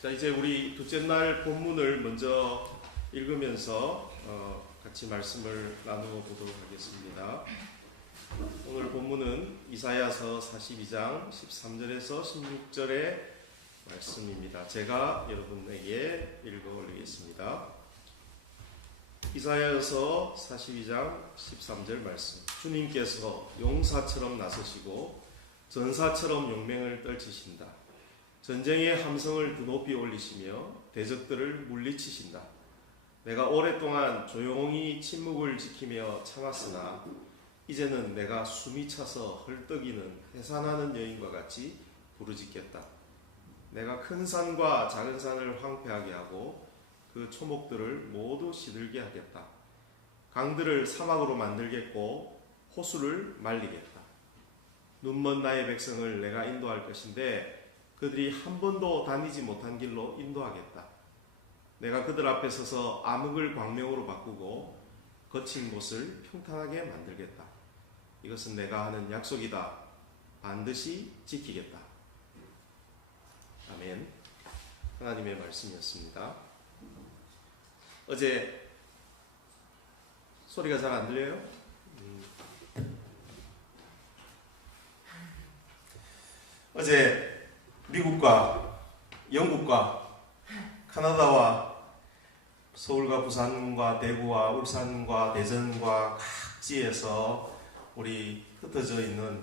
자, 이제 우리 둘째 날 본문을 먼저 읽으면서 같이 말씀을 나누어 보도록 하겠습니다. 오늘 본문은 이사야서 42장 13절에서 16절의 말씀입니다. 제가 여러분에게 읽어 올리겠습니다. 이사야서 42장 13절 말씀. 주님께서 용사처럼 나서시고 전사처럼 용맹을 떨치신다. 전쟁의 함성을 더 높이 올리시며 대적들을 물리치신다. 내가 오랫동안 조용히 침묵을 지키며 참았으나 이제는 내가 숨이 차서 헐떡이는 해산하는 여인과 같이 부르짖겠다. 내가 큰 산과 작은 산을 황폐하게 하고 그 초목들을 모두 시들게 하겠다. 강들을 사막으로 만들겠고 호수를 말리겠다. 눈먼 나의 백성을 내가 인도할 것인데 그들이 한 번도 다니지 못한 길로 인도하겠다. 내가 그들 앞에 서서 암흑을 광명으로 바꾸고 거친 곳을 평탄하게 만들겠다. 이것은 내가 하는 약속이다. 반드시 지키겠다. 아멘. 하나님의 말씀이었습니다. 어제 소리가 잘 안 들려요? 어제 미국과 영국과 카나다와 서울과 부산과 대구와 울산과 대전과 각지에서 우리 흩어져 있는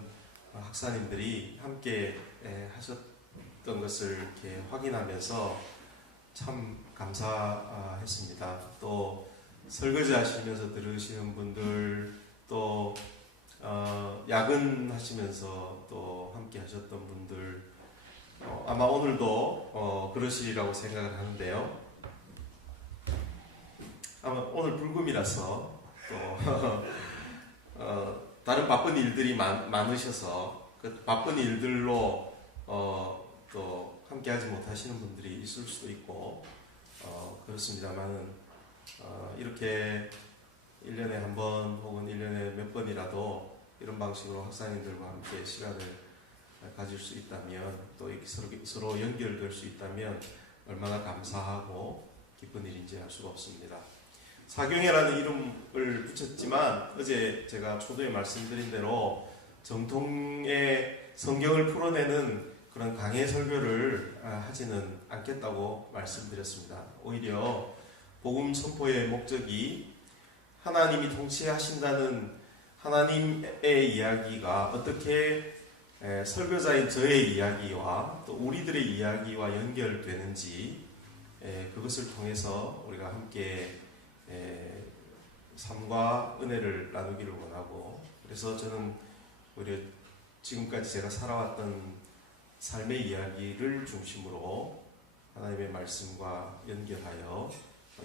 학사님들이 함께 하셨던 것을 이렇게 확인하면서 참 감사했습니다. 또 설거지 하시면서 들으시는 분들, 또 야근하시면서 또 함께 하셨던 분들, 아마 오늘도 그러시리라고 생각을 하는데요. 아마 오늘 불금이라서 또 다른 바쁜 일들이 많으셔서 그 바쁜 일들로 또 함께하지 못하시는 분들이 있을 수도 있고 그렇습니다만은 이렇게 1년에 한 번 혹은 1년에 몇 번이라도 이런 방식으로 학사님들과 함께 시간을 가질 수 있다면, 또 이렇게 서로 연결될 수 있다면 얼마나 감사하고 기쁜 일인지 알 수가 없습니다. 사경회라는 이름을 붙였지만 어제 제가 초도에 말씀드린 대로 정통의 성경을 풀어내는 그런 강해 설교를 하지는 않겠다고 말씀드렸습니다. 오히려 복음 선포의 목적이 하나님이 통치하신다는 하나님의 이야기가 어떻게 설교자인 저의 이야기와 또 우리들의 이야기와 연결되는지 그것을 통해서 우리가 함께 삶과 은혜를 나누기를 원하고, 그래서 저는 오히려 지금까지 제가 살아왔던 삶의 이야기를 중심으로 하나님의 말씀과 연결하여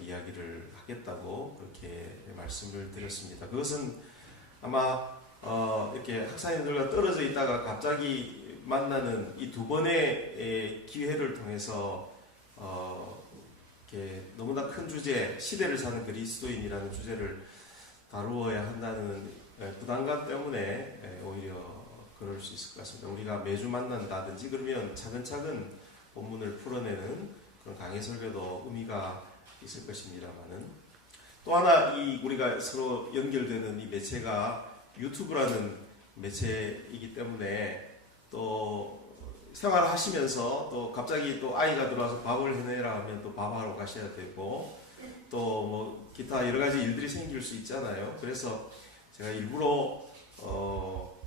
이야기를 하겠다고 그렇게 말씀을 드렸습니다. 그것은 아마 이렇게 학사님들과 떨어져 있다가 갑자기 만나는 이 두 번의 기회를 통해서 이렇게 너무나 큰 주제, 시대를 사는 그리스도인이라는 주제를 다루어야 한다는 부담감 때문에 오히려 그럴 수 있을 것 같습니다. 우리가 매주 만난다든지 그러면 차근차근 본문을 풀어내는 그런 강해 설교도 의미가 있을 것입니다만은, 또 하나 우리가 서로 연결되는 이 매체가 유튜브라는 매체이기 때문에 또 생활하시면서 또 갑자기 또 아이가 들어와서 밥을 해내라 하면 또 밥하러 가셔야 되고, 또 뭐 기타 여러 가지 일들이 생길 수 있잖아요. 그래서 제가 일부러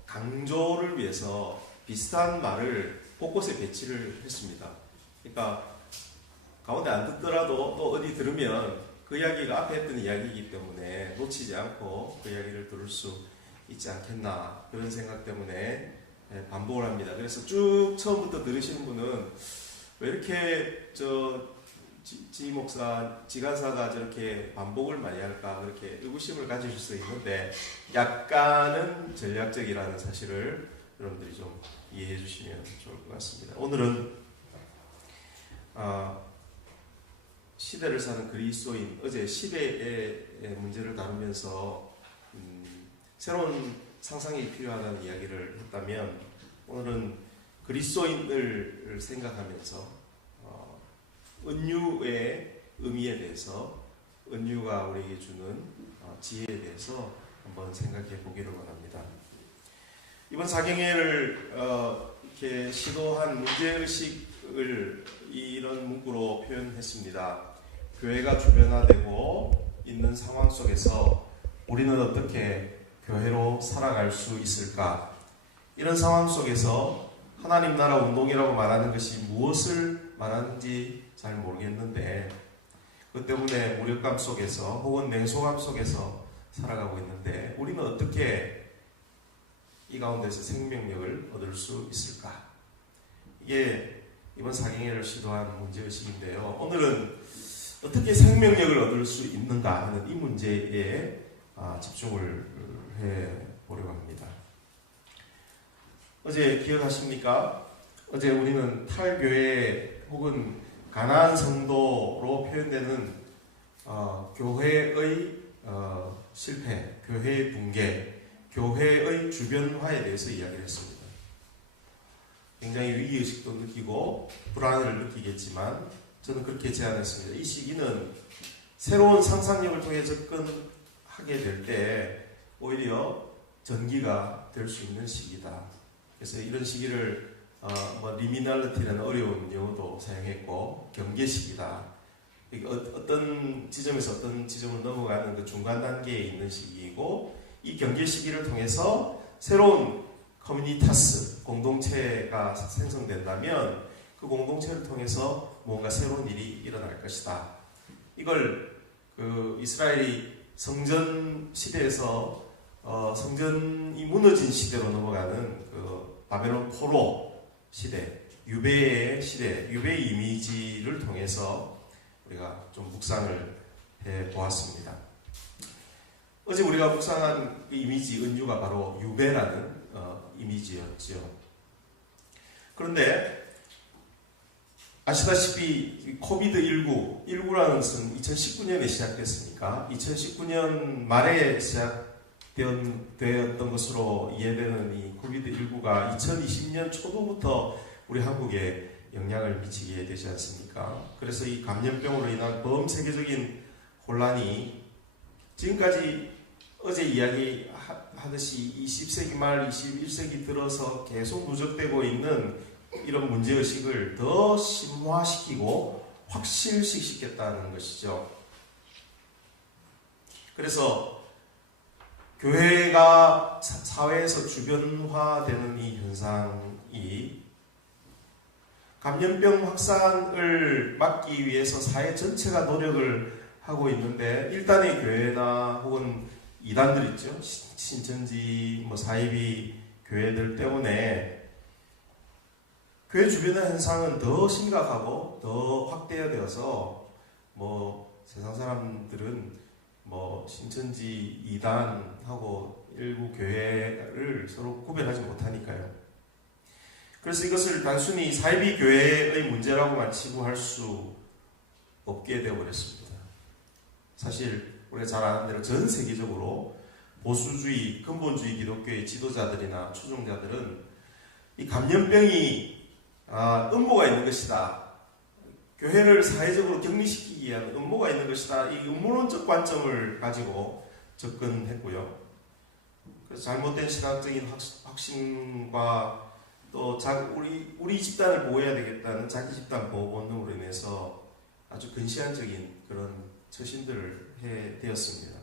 강조를 위해서 비슷한 말을 곳곳에 배치를 했습니다. 그러니까 가운데 안 듣더라도 또 어디 들으면 그 이야기가 앞에 했던 이야기이기 때문에 놓치지 않고 그 이야기를 들을 수 있지 않겠나, 그런 생각 때문에 반복을 합니다. 그래서 쭉 처음부터 들으시는 분은 왜 이렇게 지 목사, 지간사가 저렇게 반복을 많이 할까, 그렇게 의구심을 가지실 수 있는데 약간은 전략적이라는 사실을 여러분들이 좀 이해해 주시면 좋을 것 같습니다. 오늘은 시대를 사는 그리스도인, 어제 시대의 문제를 다루면서 새로운 상상이 필요하다는 이야기를 했다면, 오늘은 그리스도인을 생각하면서 은유의 의미에 대해서, 은유가 우리에게 주는 지혜에 대해서 한번 생각해 보기를 원합니다. 이번 사경회를 이렇게 시도한 문제의식을 이런 문구로 표현했습니다. 교회가 주변화되고 있는 상황 속에서 우리는 어떻게 교회로 살아갈 수 있을까? 이런 상황 속에서 하나님 나라 운동이라고 말하는 것이 무엇을 말하는지 잘 모르겠는데, 그 때문에 무력감 속에서 혹은 냉소감 속에서 살아가고 있는데, 우리는 어떻게 이 가운데서 생명력을 얻을 수 있을까? 이게 이번 사경회를 시도한 문제의식인데요. 오늘은 어떻게 생명력을 얻을 수 있는가 하는 이 문제에 집중을 해보려고 합니다. 어제 기억하십니까? 어제 우리는 탈교회 혹은 가난한 성도로 표현되는 교회의 실패, 교회의 붕괴, 교회의 주변화에 대해서 이야기를 했습니다. 굉장히 위기의식도 느끼고 불안을 느끼겠지만 저는 그렇게 제안했습니다. 이 시기는 새로운 상상력을 통해 접근하게 될 때 오히려 전기가 될 수 있는 시기다. 그래서 이런 시기를 리미널리티라는 어려운 용어도 사용했고, 경계 시기다. 어떤 지점에서 어떤 지점을 넘어가는 그 중간 단계에 있는 시기이고, 이 경계 시기를 통해서 새로운 커뮤니타스, 공동체가 생성된다면 그 공동체를 통해서 뭔가 새로운 일이 일어날 것이다. 이걸 이스라엘이 성전 시대에서 성전이 무너진 시대로 넘어가는 바벨론 포로 시대, 유배의 시대, 유배의 이미지를 통해서 우리가 좀 묵상을 해 보았습니다. 어제 우리가 묵상한 그 이미지, 은유가 바로 유배라는 이미지였죠. 그런데 아시다시피 코비드19라는 것은 2019년에 시작됐으니까 2019년 말에 시작되었던 것으로 이해되는 이 코비드19가 2020년 초부터 우리 한국에 영향을 미치게 되지 않습니까? 그래서 이 감염병으로 인한 범세계적인 혼란이 지금까지 어제 이야기하듯이 20세기 말 21세기 들어서 계속 누적되고 있는 이런 문제의식을 더 심화시키고 확실시키겠다는 것이죠. 그래서 교회가 사회에서 주변화되는 이 현상이 감염병 확산을 막기 위해서 사회 전체가 노력을 하고 있는데, 일단의 교회나 혹은 이단들 있죠. 신천지, 사이비 교회들 때문에 교회 주변의 현상은 더 심각하고 더 확대되어서 세상 사람들은 신천지, 이단하고 일부 교회를 서로 구별하지 못하니까요. 그래서 이것을 단순히 사이비 교회의 문제라고만 치부할 수 없게 되어버렸습니다. 사실 우리가 잘 아는 대로 전 세계적으로 보수주의, 근본주의 기독교의 지도자들이나 추종자들은 이 감염병이 음모가 있는 것이다. 교회를 사회적으로 격리시키기 위한 음모가 있는 것이다. 이 음모론적 관점을 가지고 접근했고요. 그래서 잘못된 신학적인 확신과 또 우리 집단을 보호해야 되겠다는 자기 집단 보호 본능으로 인해서 아주 근시안적인 그런 처신들을 되었습니다.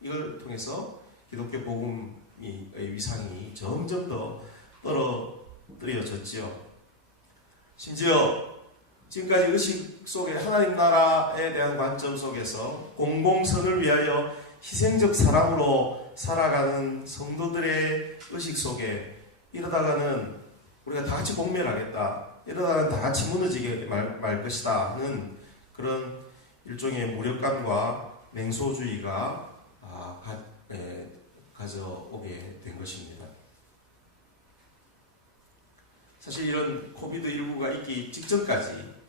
이걸 통해서 기독교 복음의 위상이 점점 더 떨어뜨려졌지요. 심지어 지금까지 의식 속에 하나님 나라에 대한 관점 속에서 공공선을 위하여 희생적 사랑으로 살아가는 성도들의 의식 속에 이러다가는 우리가 다 같이 공멸하겠다, 이러다가는 다 같이 무너지게 말 것이다 하는 그런 일종의 무력감과 냉소주의가 가져오게 된 것입니다. 사실 이런 코비드19가 있기 직전까지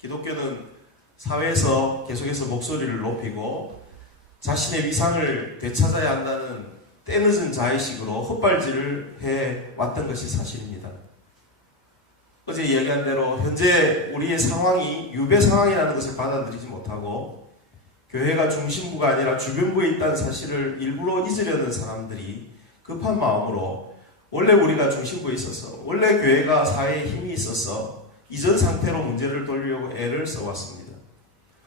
기독교는 사회에서 계속해서 목소리를 높이고 자신의 위상을 되찾아야 한다는 때늦은 자의식으로 헛발질을 해왔던 것이 사실입니다. 어제 이야기한 대로 현재 우리의 상황이 유배 상황이라는 것을 받아들이지 못하고 교회가 중심부가 아니라 주변부에 있다는 사실을 일부러 잊으려는 사람들이 급한 마음으로 원래 우리가 중심부에 있어서 원래 교회가 사회에 힘이 있어서 이전 상태로 문제를 돌리려고 애를 써왔습니다.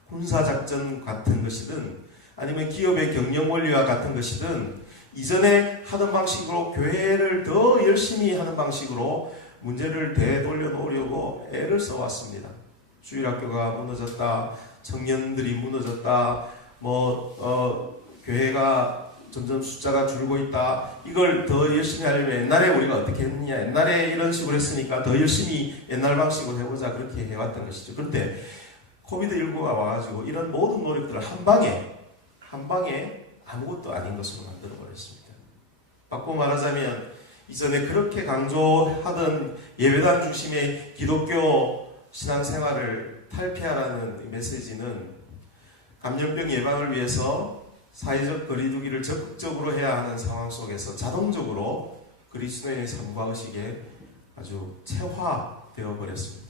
군사작전 같은 것이든 아니면 기업의 경영 원리와 같은 것이든 이전에 하던 방식으로 교회를 더 열심히 하는 방식으로 문제를 되돌려 놓으려고 애를 써왔습니다. 주일학교가 무너졌다, 청년들이 무너졌다, 교회가 점점 숫자가 줄고 있다. 이걸 더 열심히 하려면 옛날에 우리가 어떻게 했느냐, 옛날에 이런 식으로 했으니까 더 열심히 옛날 방식으로 해보자, 그렇게 해왔던 것이죠. 그런데 코비드19가 와가지고 이런 모든 노력들을 한 방에 아무것도 아닌 것으로 만들어 버렸습니다. 바꿔 말하자면 이전에 그렇게 강조하던 예배당 중심의 기독교 신앙생활을 탈피하라는 메시지는 감염병 예방을 위해서 사회적 거리두기를 적극적으로 해야 하는 상황 속에서 자동적으로 그리스도인의 삶과 의식에 아주 체화되어 버렸습니다.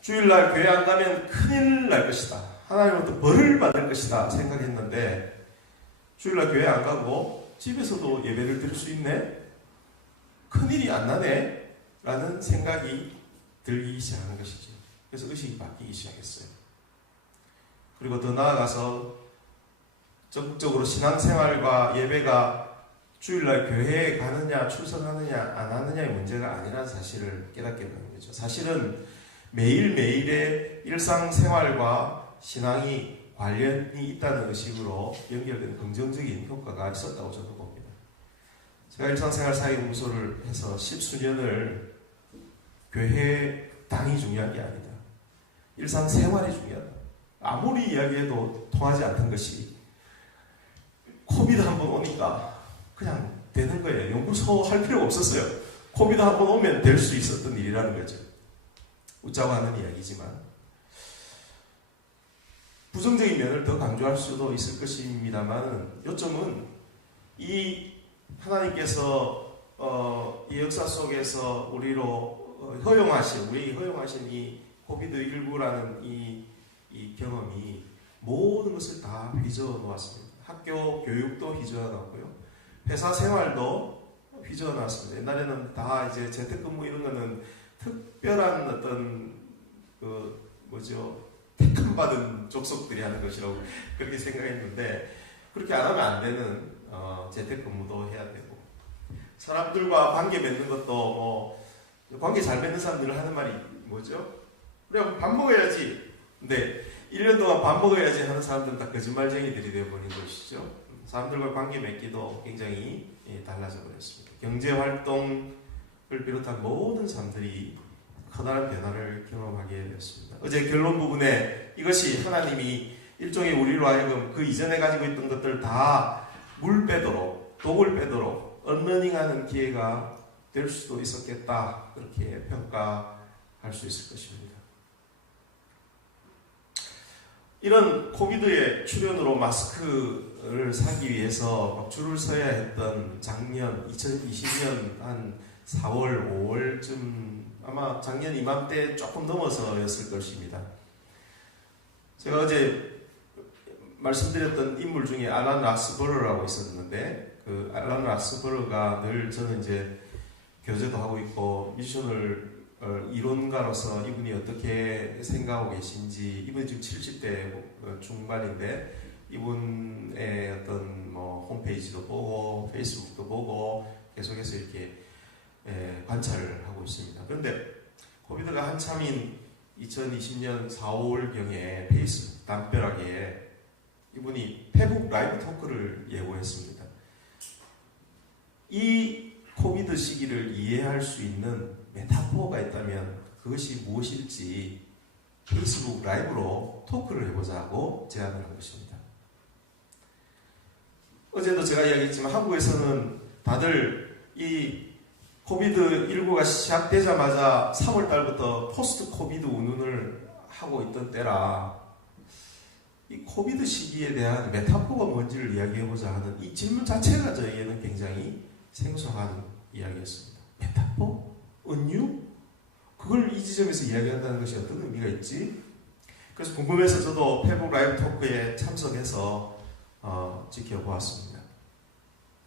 주일날 교회 안 가면 큰일 날 것이다, 하나님으로부터 벌을 받을 것이다 생각했는데 주일날 교회 안 가고 집에서도 예배를 드릴 수 있네? 큰일이 안 나네? 라는 생각이 들기 시작하는 것이죠. 그래서 의식이 바뀌기 시작했어요. 그리고 더 나아가서 적극적으로 신앙생활과 예배가 주일날 교회에 가느냐 출석하느냐 안 하느냐의 문제가 아니라는 사실을 깨닫게 되는 거죠. 사실은 매일매일의 일상생활과 신앙이 관련이 있다는 의식으로 연결된 긍정적인 효과가 있었다고 저는 봅니다. 제가 일상생활 사회연구소를 해서 10수년을 교회당이 중요한 게 아니다, 일상생활이 중요하다. 아무리 이야기해도 통하지 않던 것이 코비드 한번 오니까 그냥 되는 거예요. 연구소 할 필요가 없었어요. 코비드 한번 오면 될 수 있었던 일이라는 거죠. 웃자고 하는 이야기지만 부정적인 면을 더 강조할 수도 있을 것입니다만 요점은 이 하나님께서 이 역사 속에서 우리로 허용하신 이 코비드19라는 이 경험이 모든 것을 다 휘저어 놓았습니다. 학교 교육도 휘저어 놓았고요, 회사 생활도 휘저어 놓았습니다. 옛날에는 다 이제 재택근무 이런 거는 특별한 어떤 택함받은 족속들이 하는 것이라고 그렇게 생각했는데 그렇게 안 하면 안 되는 재택근무도 해야 되고, 사람들과 관계 맺는 것도 관계 잘 맺는 사람들은 하는 말이 뭐죠? 그래 밥 먹어야지. 근데 1년 동안 밥 먹어야지 하는 사람들은 다 거짓말쟁이들이 되어버린 것이죠. 사람들과 관계 맺기도 굉장히 달라져 버렸습니다. 경제활동을 비롯한 모든 사람들이 커다란 변화를 경험하게 되었습니다. 어제 결론 부분에 이것이 하나님이 일종의 우리로 하여금 그 이전에 가지고 있던 것들 다 물 빼도록, 독을 빼도록 언러닝하는 기회가 될 수도 있었겠다, 그렇게 평가할 수 있을 것입니다. 이런 코비드의 출현으로 마스크를 사기 위해서 막 줄을 서야 했던 작년 2020년 한 4월, 5월쯤 아마 작년 이맘때 조금 넘어서였을 것입니다. 제가 어제 말씀드렸던 인물 중에 알란 락스버러라고 있었는데 그 알란 락스버러가 늘 저는 이제 교제도 하고 있고 미션을 이론가로서 이분이 어떻게 생각하고 계신지, 이분이 지금 70대 중반인데 이분의 어떤 홈페이지도 보고 페이스북도 보고 계속해서 이렇게 관찰을 하고 있습니다. 그런데 코비드가 한참인 2020년 4, 5월경에 페이스북 담벼락에 이분이 페북 라이브 토크를 예고했습니다. 이 코비드 시기를 이해할 수 있는 메타포가 있다면 그것이 무엇일지 페이스북 라이브로 토크를 해보자고 제안을 한 것입니다. 어제도 제가 이야기했지만 한국에서는 다들 이 코비드19가 시작되자마자 3월달부터 포스트 코비드 운운을 하고 있던 때라 이 코비드 시기에 대한 메타포가 뭔지를 이야기해보자 하는 이 질문 자체가 저에게는 굉장히 생소한 이야기였습니다. 메타포? 은유? 그걸 이 지점에서 이야기한다는 것이 어떤 의미가 있지? 그래서 궁금해서 저도 페북 라이브 토크에 참석해서 지켜보았습니다.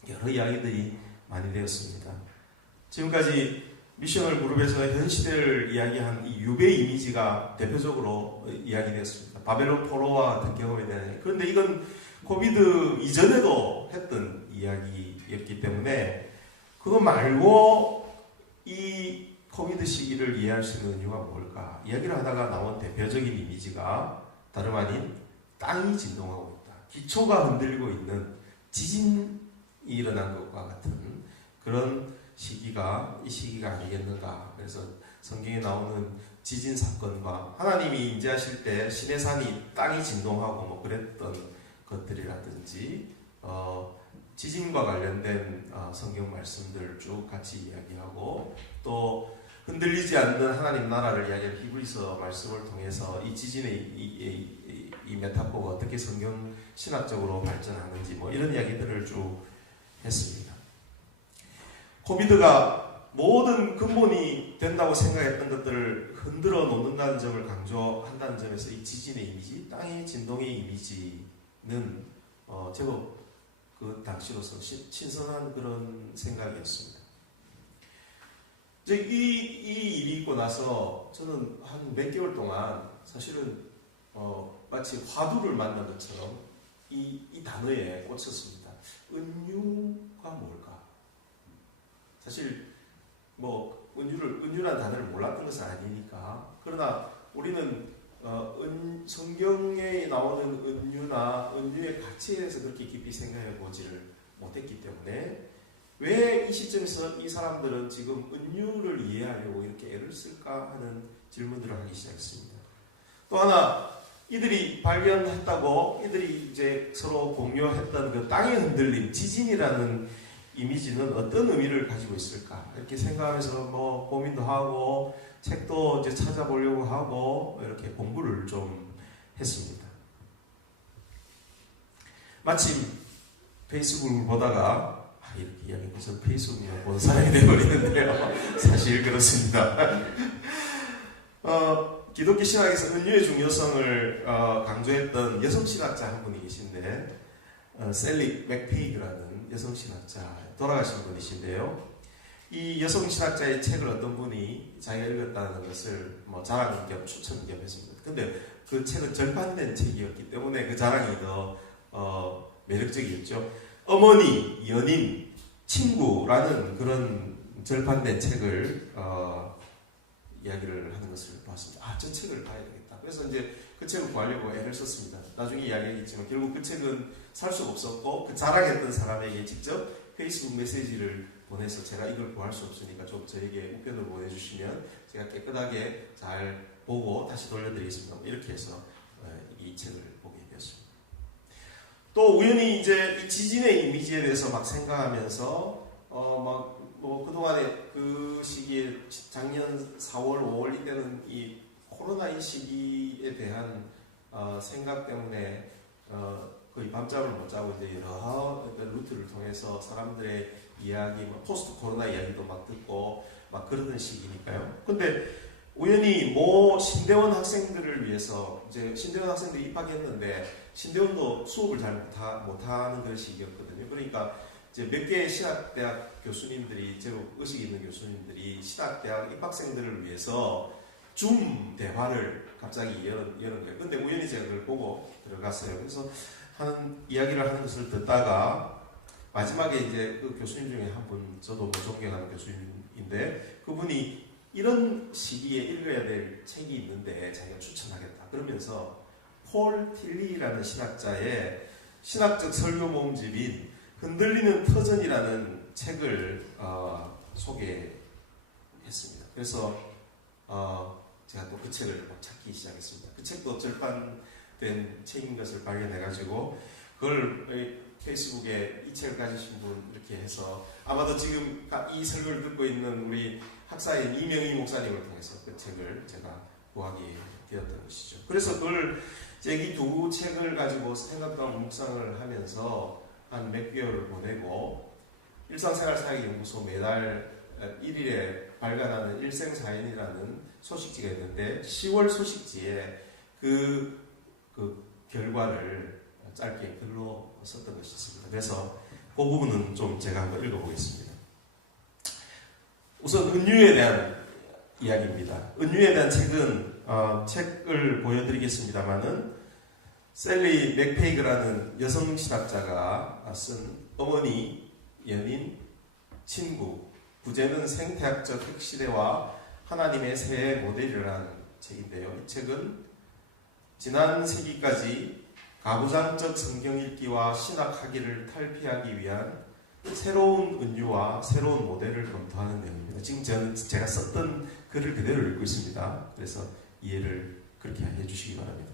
여러 이야기들이 많이 되었습니다. 지금까지 미셔널 그룹에서 현 시대를 이야기한 이 유배 이미지가 대표적으로 이야기되었습니다. 바벨론 포로와 같은 경험에 대한. 그런데 이건 코비드 이전에도 했던 이야기였기 때문에 그거 말고 이 코비드 시기를 이해할 수 있는 이유가 뭘까? 이야기를 하다가 나온 대표적인 이미지가 다름 아닌 땅이 진동하고 있다. 기초가 흔들리고 있는 지진이 일어난 것과 같은 그런 시기가 이 시기가 아니겠는가. 그래서 성경에 나오는 지진 사건과 하나님이 인재하실 때 시내산이 땅이 진동하고 뭐 그랬던 것들이라든지 지진과 관련된 성경 말씀들 쭉 같이 이야기하고 또 흔들리지 않는 하나님 나라를 이야기하는 히브리서 말씀을 통해서 이 지진의 이 메타포가 어떻게 성경 신학적으로 발전하는지 뭐 이런 이야기들을 쭉 했습니다. 코비드가 모든 근본이 된다고 생각했던 것들을 흔들어 놓는다는 점을 강조한다는 점에서 이 지진의 이미지, 땅의 진동의 이미지는 제법 그 당시로서 신선한 그런 생각이었습니다. 이제 이 일이 있고 나서 저는 한 몇 개월 동안 사실은 마치 화두를 만난 것처럼 이 단어에 꽂혔습니다. 은유가 뭘까? 사실 뭐 은유란 단어를 몰랐던 것은 아니니까. 그러나 우리는 성경에 나오는 은유나 은유의 가치에 대해서 그렇게 깊이 생각해 보지를 못했기 때문에 왜 이 시점에서 이 사람들은 지금 은유를 이해하려고 이렇게 애를 쓸까 하는 질문들을 하기 시작했습니다. 또 하나 이들이 발견했다고 이들이 이제 서로 공유했던 그 땅의 흔들림, 지진이라는 이미지는 어떤 의미를 가지고 있을까 이렇게 생각하면서 뭐 고민도 하고 책도 이제 찾아보려고 하고 이렇게 공부를 좀 했습니다. 마침 페이스북을 보다가 이렇게 이야기해서 페이스북을 본 사람이 되어버리는데요. 사실 그렇습니다. 기독교 신학에서 은유의 중요성을 강조했던 여성 신학자 한 분이 계신데 셀리 맥페이그라는 여성 신학자 돌아가신 분이신데요. 이 여성 신학자의 책을 어떤 분이 자기가 읽었다는 것을 뭐 자랑 겸 추천 겸 했습니다. 근데 그 책은 절판된 책이었기 때문에 그 자랑이 더 매력적이었죠. 어머니, 연인, 친구라는 그런 절판된 책을 이야기를 하는 것을 봤습니다. 저 책을 봐야 되겠다. 그래서 이제 그 책을 구하려고 애를 썼습니다. 나중에 이야기하겠지만 결국 그 책은 살 수가 없었고 그 자랑했던 사람에게 직접 페이스북 메시지를 보내서 제가 이걸 구할 수 없으니까 좀 저에게 우편으로 보내주시면 제가 깨끗하게 잘 보고 다시 돌려드리겠습니다. 이렇게 해서 이 책을 보게 되었습니다. 또 우연히 이제 이 지진의 이미지에 대해서 막 생각하면서 뭐 그동안에 그 시기에 작년 4월, 5월 이때는 이 코로나 이 시기에 대한 생각 때문에 거의 밤잠을 못 자고 이제 여러 루트를 통해서 사람들의 이야기, 포스트 코로나 이야기도 막 듣고 막 그러던 시기니까요. 근데 우연히 신대원 학생들을 위해서 이제 신대원 학생들이 입학했는데 신대원도 수업을 잘 못하는 그런 시기였거든요. 그러니까 이제 몇 개의 신학대학 교수님들이 제법 의식 있는 교수님들이 신학대학 입학생들을 위해서 줌 대화를 갑자기 여는 거예요. 근데 우연히 제가 그걸 보고 들어갔어요. 그래서 이야기를 하는 것을 듣다가 마지막에 이제 그 교수님 중에 한 분, 저도 존경하는 교수님인데 그분이 이런 시기에 읽어야 될 책이 있는데 자기가 추천하겠다. 그러면서 폴 틸리라는 신학자의 신학적 설교 모음집인 흔들리는 터전이라는 책을 소개했습니다. 그래서 제가 또 그 책을 찾기 시작했습니다. 그 책도 절판된 책인 것을 발견해가지고 그걸 페이스북에 이 책을 가지신 분 이렇게 해서 아마도 지금 이 설교를 듣고 있는 우리 학사인 이명희 목사님을 통해서 그 책을 제가 구하게 되었던 것이죠. 그래서 그걸 이 두 책을 가지고 생각과 묵상을 하면서 한 몇 개월을 보내고 일상생활사역연구소 매달 1일에 발간하는 일생사연이라는 소식지가 있는데 10월 소식지에 그 결과를 짧게 글로 썼던 것이 있습니다. 그래서 그 부분은 좀 제가 한번 읽어보겠습니다. 우선 은유에 대한 이야기입니다. 은유에 대한 책은 책을 보여드리겠습니다만은 셀리 맥페이그라는 여성 신학자가 쓴 어머니, 연인, 친구, 부제는 생태학적 핵시대와 하나님의 새 모델이라는 책인데요. 이 책은 지난 세기까지 가부장적 성경 읽기와 신학 학위를 탈피하기 위한 새로운 은유와 새로운 모델을 검토하는 내용입니다. 지금 제가 썼던 글을 그대로 읽고 있습니다. 그래서 이해를 그렇게 해주시기 바랍니다.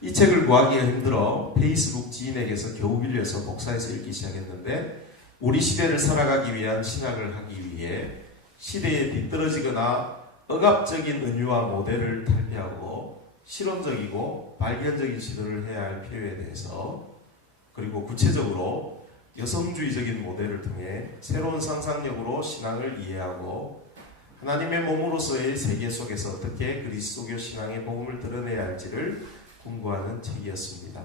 이 책을 구하기가 힘들어 페이스북 지인에게서 겨우 빌려서 복사해서 읽기 시작했는데 우리 시대를 살아가기 위한 신학을 하기 위해 시대에 뒤떨어지거나 억압적인 은유와 모델을 탈피하고 실험적이고 발견적인 시도를 해야 할 필요에 대해서 그리고 구체적으로 여성주의적인 모델을 통해 새로운 상상력으로 신앙을 이해하고 하나님의 몸으로서의 세계 속에서 어떻게 그리스도교 신앙의 복음을 드러내야 할지를 공부하는 책이었습니다.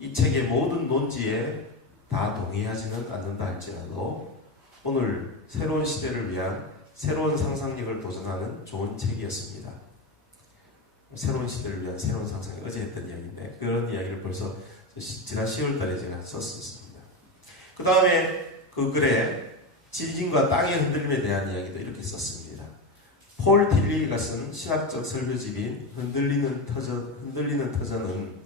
이 책의 모든 논지에 다 동의하지는 않는다 할지라도 오늘 새로운 시대를 위한 새로운 상상력을 도전하는 좋은 책이었습니다. 새로운 시대를 위한 새로운 상상력, 어제 했던 이야기인데 그런 이야기를 벌써 지난 10월 달에 제가 썼었습니다. 그 다음에 그 글에 지진과 땅의 흔들림에 대한 이야기도 이렇게 썼습니다. 폴 딜리가 쓴 신학적 설교집인 흔들리는 터전은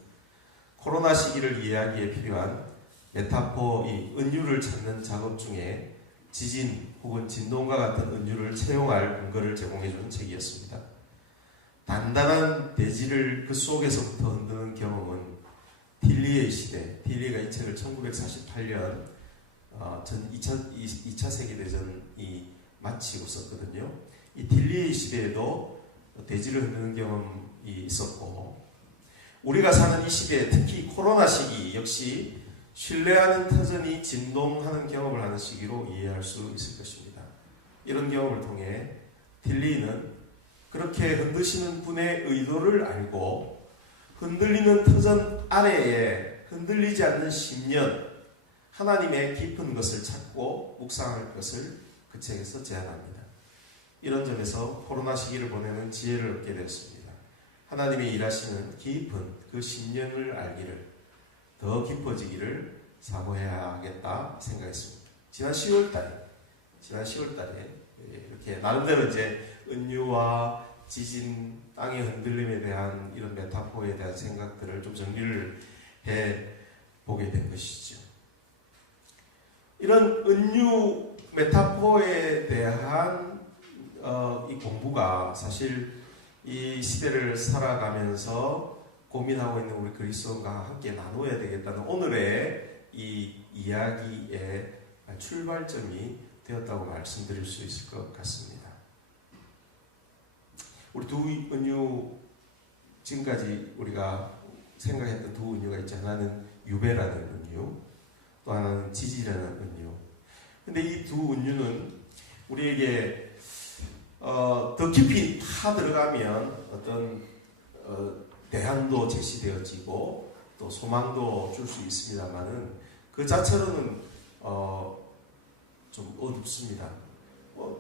코로나 시기를 이해하기에 필요한 메타포의 은유를 찾는 작업 중에 지진 혹은 진동과 같은 은유를 채용할 근거를 제공해주는 책이었습니다. 단단한 대지를 그 속에서부터 흔드는 경험은 딜리의 시대, 딜리가 이 책을 1948년 2차 세계대전이 마치고 썼거든요. 이 딜리의 시대에도 대지를 흔드는 경험이 있었고 우리가 사는 이 시기에 특히 코로나 시기 역시 신뢰하는 터전이 진동하는 경험을 하는 시기로 이해할 수 있을 것입니다. 이런 경험을 통해 딜리는 그렇게 흔드시는 분의 의도를 알고 흔들리는 터전 아래에 흔들리지 않는 심년 하나님의 깊은 것을 찾고 묵상할 것을 그 책에서 제안합니다. 이런 점에서 코로나 시기를 보내는 지혜를 얻게 되었습니다. 하나님의 일하시는 깊은 그 심년을 알기를 더 깊어지기를 사모해야 하겠다 생각했습니다. 지난 10월 달에 이렇게 나름대로 이제 은유와 지진, 땅의 흔들림에 대한 이런 메타포에 대한 생각들을 좀 정리를 해 보게 된 것이죠. 이런 은유 메타포에 대한 이 공부가 사실 이 시대를 살아가면서 고민하고 있는 우리 그리스도인과 함께 나눠야 되겠다는 오늘의 이 이야기의 출발점이 되었다고 말씀드릴 수 있을 것 같습니다. 우리 두 은유, 지금까지 우리가 생각했던 두 은유가 있지. 하나는 유배라는 은유, 또 하나는 지지라는 은유. 근데 이 두 은유는 우리에게 더 깊이 파 들어가면 어떤 대안도 제시되어지고 또 소망도 줄 수 있습니다만은 그 자체로는 좀 어둡습니다.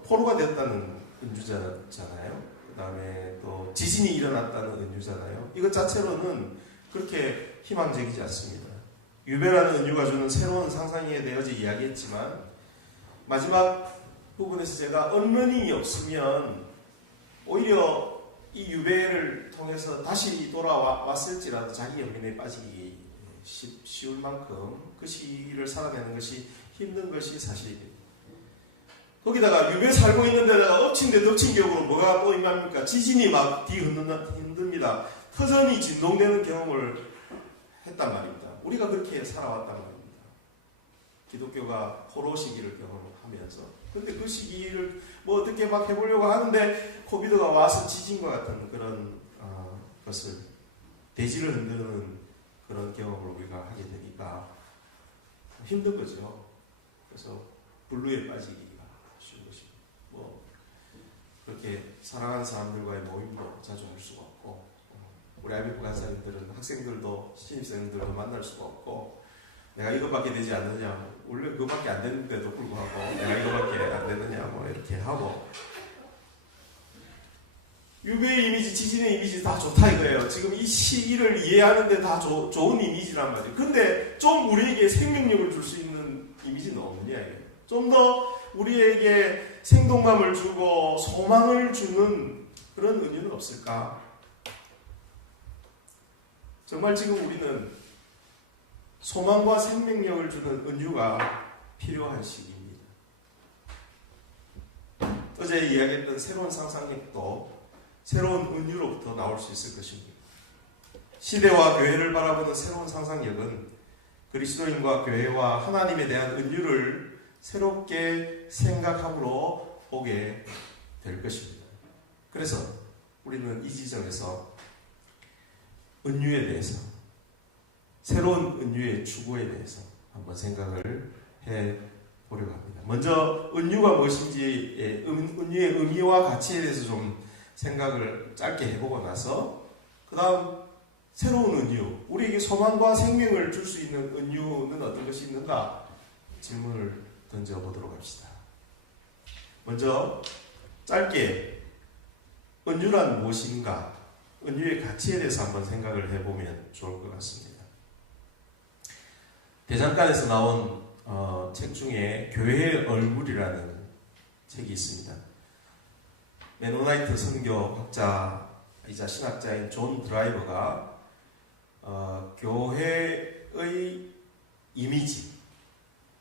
포로가 됐다는 은유잖아요. 그 다음에 또 지진이 일어났다는 은유잖아요. 이것 자체로는 그렇게 희망적이지 않습니다. 유배라는 은유가 주는 새로운 상상에 대해 어제 이야기했지만 마지막 부분에서 제가 언론이 없으면 오히려 이 유배를 통해서 다시 돌아왔을지라도 자기 연민에 빠지기 쉬울 만큼 그 시기를 살아내는 것이 힘든 것이 사실입니다. 거기다가 유배 살고 있는 데다가 엎친 데 덮친 격으로 뭐가 또 임합니까? 지진이 막 흔듭니다. 터전이 진동되는 경험을 했단 말입니다. 우리가 그렇게 살아왔단 말입니다. 기독교가 포로 시기를 경험하면서. 근데 그 시기를 뭐 어떻게 막 해보려고 하는데 코비드가 와서 지진과 같은 그런 것을 대지를 흔드는 그런 경험을 우리가 하게 되니까 힘든 거죠. 그래서 블루에 빠지기가 쉬운 것입니다. 그렇게 사랑하는 사람들과의 모임도 자주 할 수가 없고, 우리 IBF 간사님들은 학생들도 신입생들도 만날 수가 없고, 내가 이것밖에 되지 않느냐, 원래 그것밖에 안 되는데도 불구하고 내가 이것밖에 안 되느냐 뭐 이렇게 하고, 유배의 이미지, 지진의 이미지 다 좋다 이거예요. 지금 이 시기를 이해하는데 다 좋은 이미지란 말이에요. 근데 좀 우리에게 생명력을 줄 수 있는 이미지는 없느냐 이게. 좀 더 우리에게 생동감을 주고 소망을 주는 그런 은유는 없을까? 정말 지금 우리는 소망과 생명력을 주는 은유가 필요한 시기입니다. 어제 이야기했던 새로운 상상력도 새로운 은유로부터 나올 수 있을 것입니다. 시대와 교회를 바라보는 새로운 상상력은 그리스도인과 교회와 하나님에 대한 은유를 새롭게 생각함으로 오게 될 것입니다. 그래서 우리는 이 지점에서 은유에 대해서, 새로운 은유의 추구에 대해서 한번 생각을 해 보려고 합니다. 먼저 은유가 무엇인지, 은유의 의미와 가치에 대해서 좀 생각을 짧게 해보고 나서 그 다음 새로운 은유, 우리에게 소망과 생명을 줄 수 있는 은유는 어떤 것이 있는가 질문을 던져보도록 합시다. 먼저 짧게 은유란 무엇인가, 은유의 가치에 대해서 한번 생각을 해보면 좋을 것 같습니다. 대장간에서 나온 책 중에 교회의 얼굴이라는 책이 있습니다. 메노나이트 선교 학자이자 신학자인 존 드라이버가 교회의 이미지,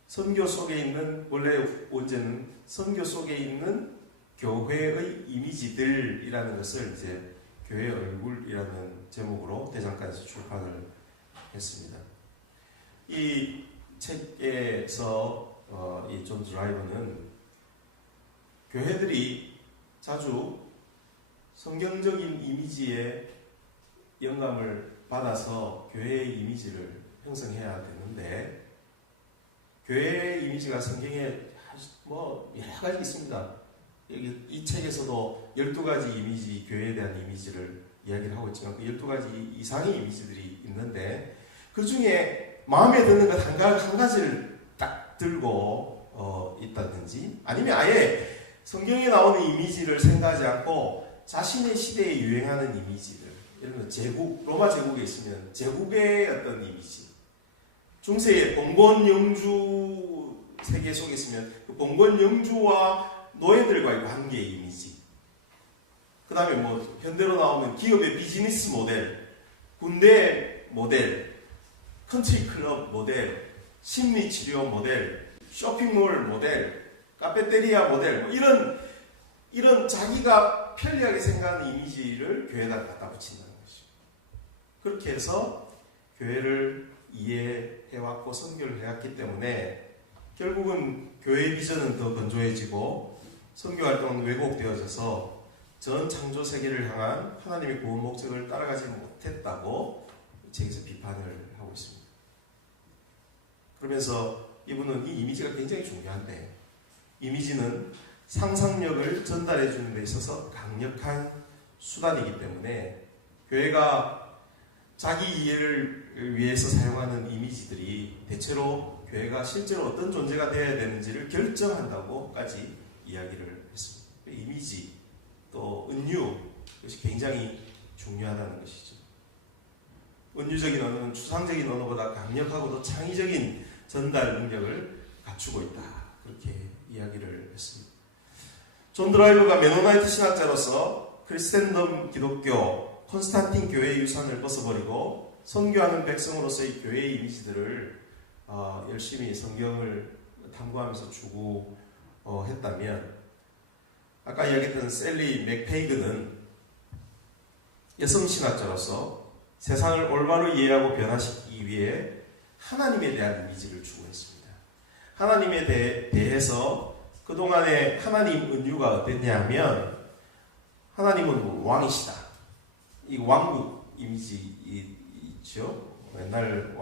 선교 속에 있는, 원래 원제는 선교 속에 있는 교회의 이미지들이라는 것을 이제 교회의 얼굴이라는 제목으로 대장간에서 출판을 했습니다. 이 책에서 이 존 드라이버는 교회들이 자주 성경적인 이미지에 영감을 받아서 교회의 이미지를 형성해야 되는데, 교회의 이미지가 성경에 뭐 여러 가지 있습니다. 여기 이 책에서도 12가지 이미지, 교회에 대한 이미지를 이야기를 하고 있지만 그 12가지 이상의 이미지들이 있는데, 그 중에 마음에 드는 것 한 가지를 딱 들고 있다든지, 아니면 아예 성경에 나오는 이미지를 생각하지 않고 자신의 시대에 유행하는 이미지들, 예를 들면 제국, 로마 제국에 있으면 제국의 어떤 이미지, 중세의 봉건 영주 세계 속에 있으면 그 봉건 영주와 노예들과의 관계의 이미지, 그 다음에 뭐 현대로 나오면 기업의 비즈니스 모델, 군대 모델, 컨트리 클럽 모델, 심리치료 모델, 쇼핑몰 모델, 카페테리아 모델, 뭐 이런 자기가 편리하게 생각하는 이미지를 교회에다 갖다 붙인다는 것이죠. 그렇게 해서 교회를 이해해왔고 선교를 해왔기 때문에 결국은 교회의 비전은 더 건조해지고 선교 활동은 왜곡되어져서 전 창조 세계를 향한 하나님의 구원 목적을 따라가지 못했다고 책에서 비판을 하고 있습니다. 그러면서 이분은 이 이미지가 굉장히 중요한데, 이미지는 상상력을 전달해 주는 데 있어서 강력한 수단이기 때문에 교회가 자기 이해를 위해서 사용하는 이미지들이 대체로 교회가 실제로 어떤 존재가 되어야 되는지를 결정한다고까지 이야기를 했습니다. 이미지, 또 은유, 이것이 굉장히 중요하다는 것이죠. 은유적인 언어는 추상적인 언어보다 강력하고도 창의적인 전달 능력을 갖추고 있다, 그렇게 이야기를 했습니다. 존 드라이버가 메노나이트 신학자로서 크리스텐덤 기독교, 콘스탄틴 교회의 유산을 벗어버리고 선교하는 백성으로서의 교회의 이미지들을 열심히 성경을 탐구하면서 추구했다면, 아까 이야기했던 셀리 맥페이그는 여성 신학자로서 세상을 올바로 이해하고 변화시키기 위해 하나님에 대한 이미지를 추구했습니다. 하나님에 대해서 그동안의 하나님 은유가 어땠냐면, 하나님은 왕이시다. 이 왕국 이미지 있죠. 옛날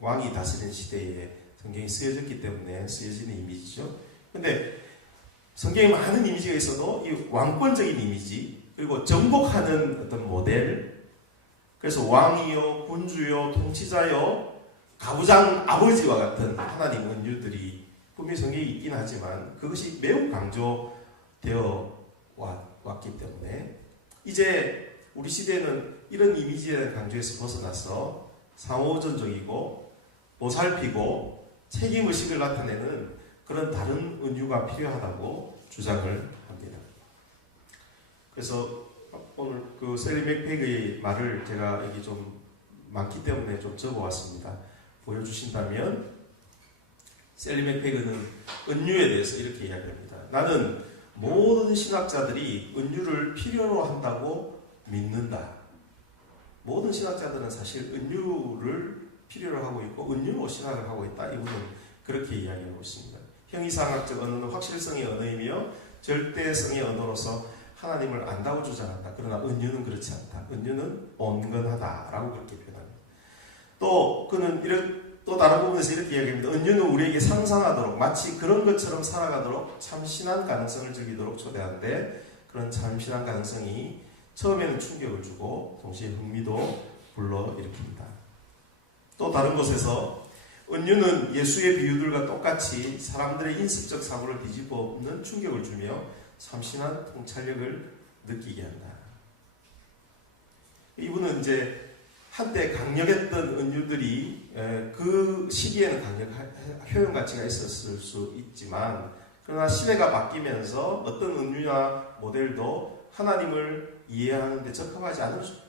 왕이 다스리는 시대에 성경이 쓰여졌기 때문에 쓰여지는 이미지죠. 근데 성경에 많은 이미지가 있어도 이 왕권적인 이미지, 그리고 정복하는 어떤 모델, 그래서 왕이요, 군주요, 통치자요, 가부장 아버지와 같은 하나님 은유들이 분명히 성경에 있긴 하지만 그것이 매우 강조되어 왔기 때문에 이제 우리 시대는 이런 이미지의 강조에서 벗어나서 상호전적이고 보살피고 책임의식을 나타내는 그런 다른 은유가 필요하다고 주장을 합니다. 그래서 오늘 그 셀리 맥페그의 말을 제가 여기 좀 많기 때문에 좀 적어왔습니다. 보여주신다면 셀리 맥페그는 은유에 대해서 이렇게 이야기합니다. 나는 모든 신학자들이 은유를 필요로 한다고 믿는다. 모든 신학자들은 사실 은유를 필요로 하고 있고 은유로 신학을 하고 있다. 이분은 그렇게 이야기하고 있습니다. 형이상학적 언어는 확실성의 언어이며 절대성의 언어로서 하나님을 안다고 주장한다. 그러나 은유는 그렇지 않다. 은유는 온건하다라고 그렇게 표현합니다. 또 그는 또 다른 부분에서 이렇게 이야기합니다. 은유는 우리에게 상상하도록 마치 그런 것처럼 살아가도록 참신한 가능성을 즐기도록 초대하는데 그런 참신한 가능성이 처음에는 충격을 주고 동시에 흥미도 불러일으킵니다. 또 다른 곳에서 은유는 예수의 비유들과 똑같이 사람들의 인습적 사고를 뒤집어 엎는 충격을 주며 참신한 통찰력을 느끼게 한다. 이분은 이제 한때 강력했던 은유들이 그 시기에는 효용 가치가 있었을 수 있지만 그러나 시대가 바뀌면서 어떤 은유나 모델도 하나님을 이해하는 데 적합하지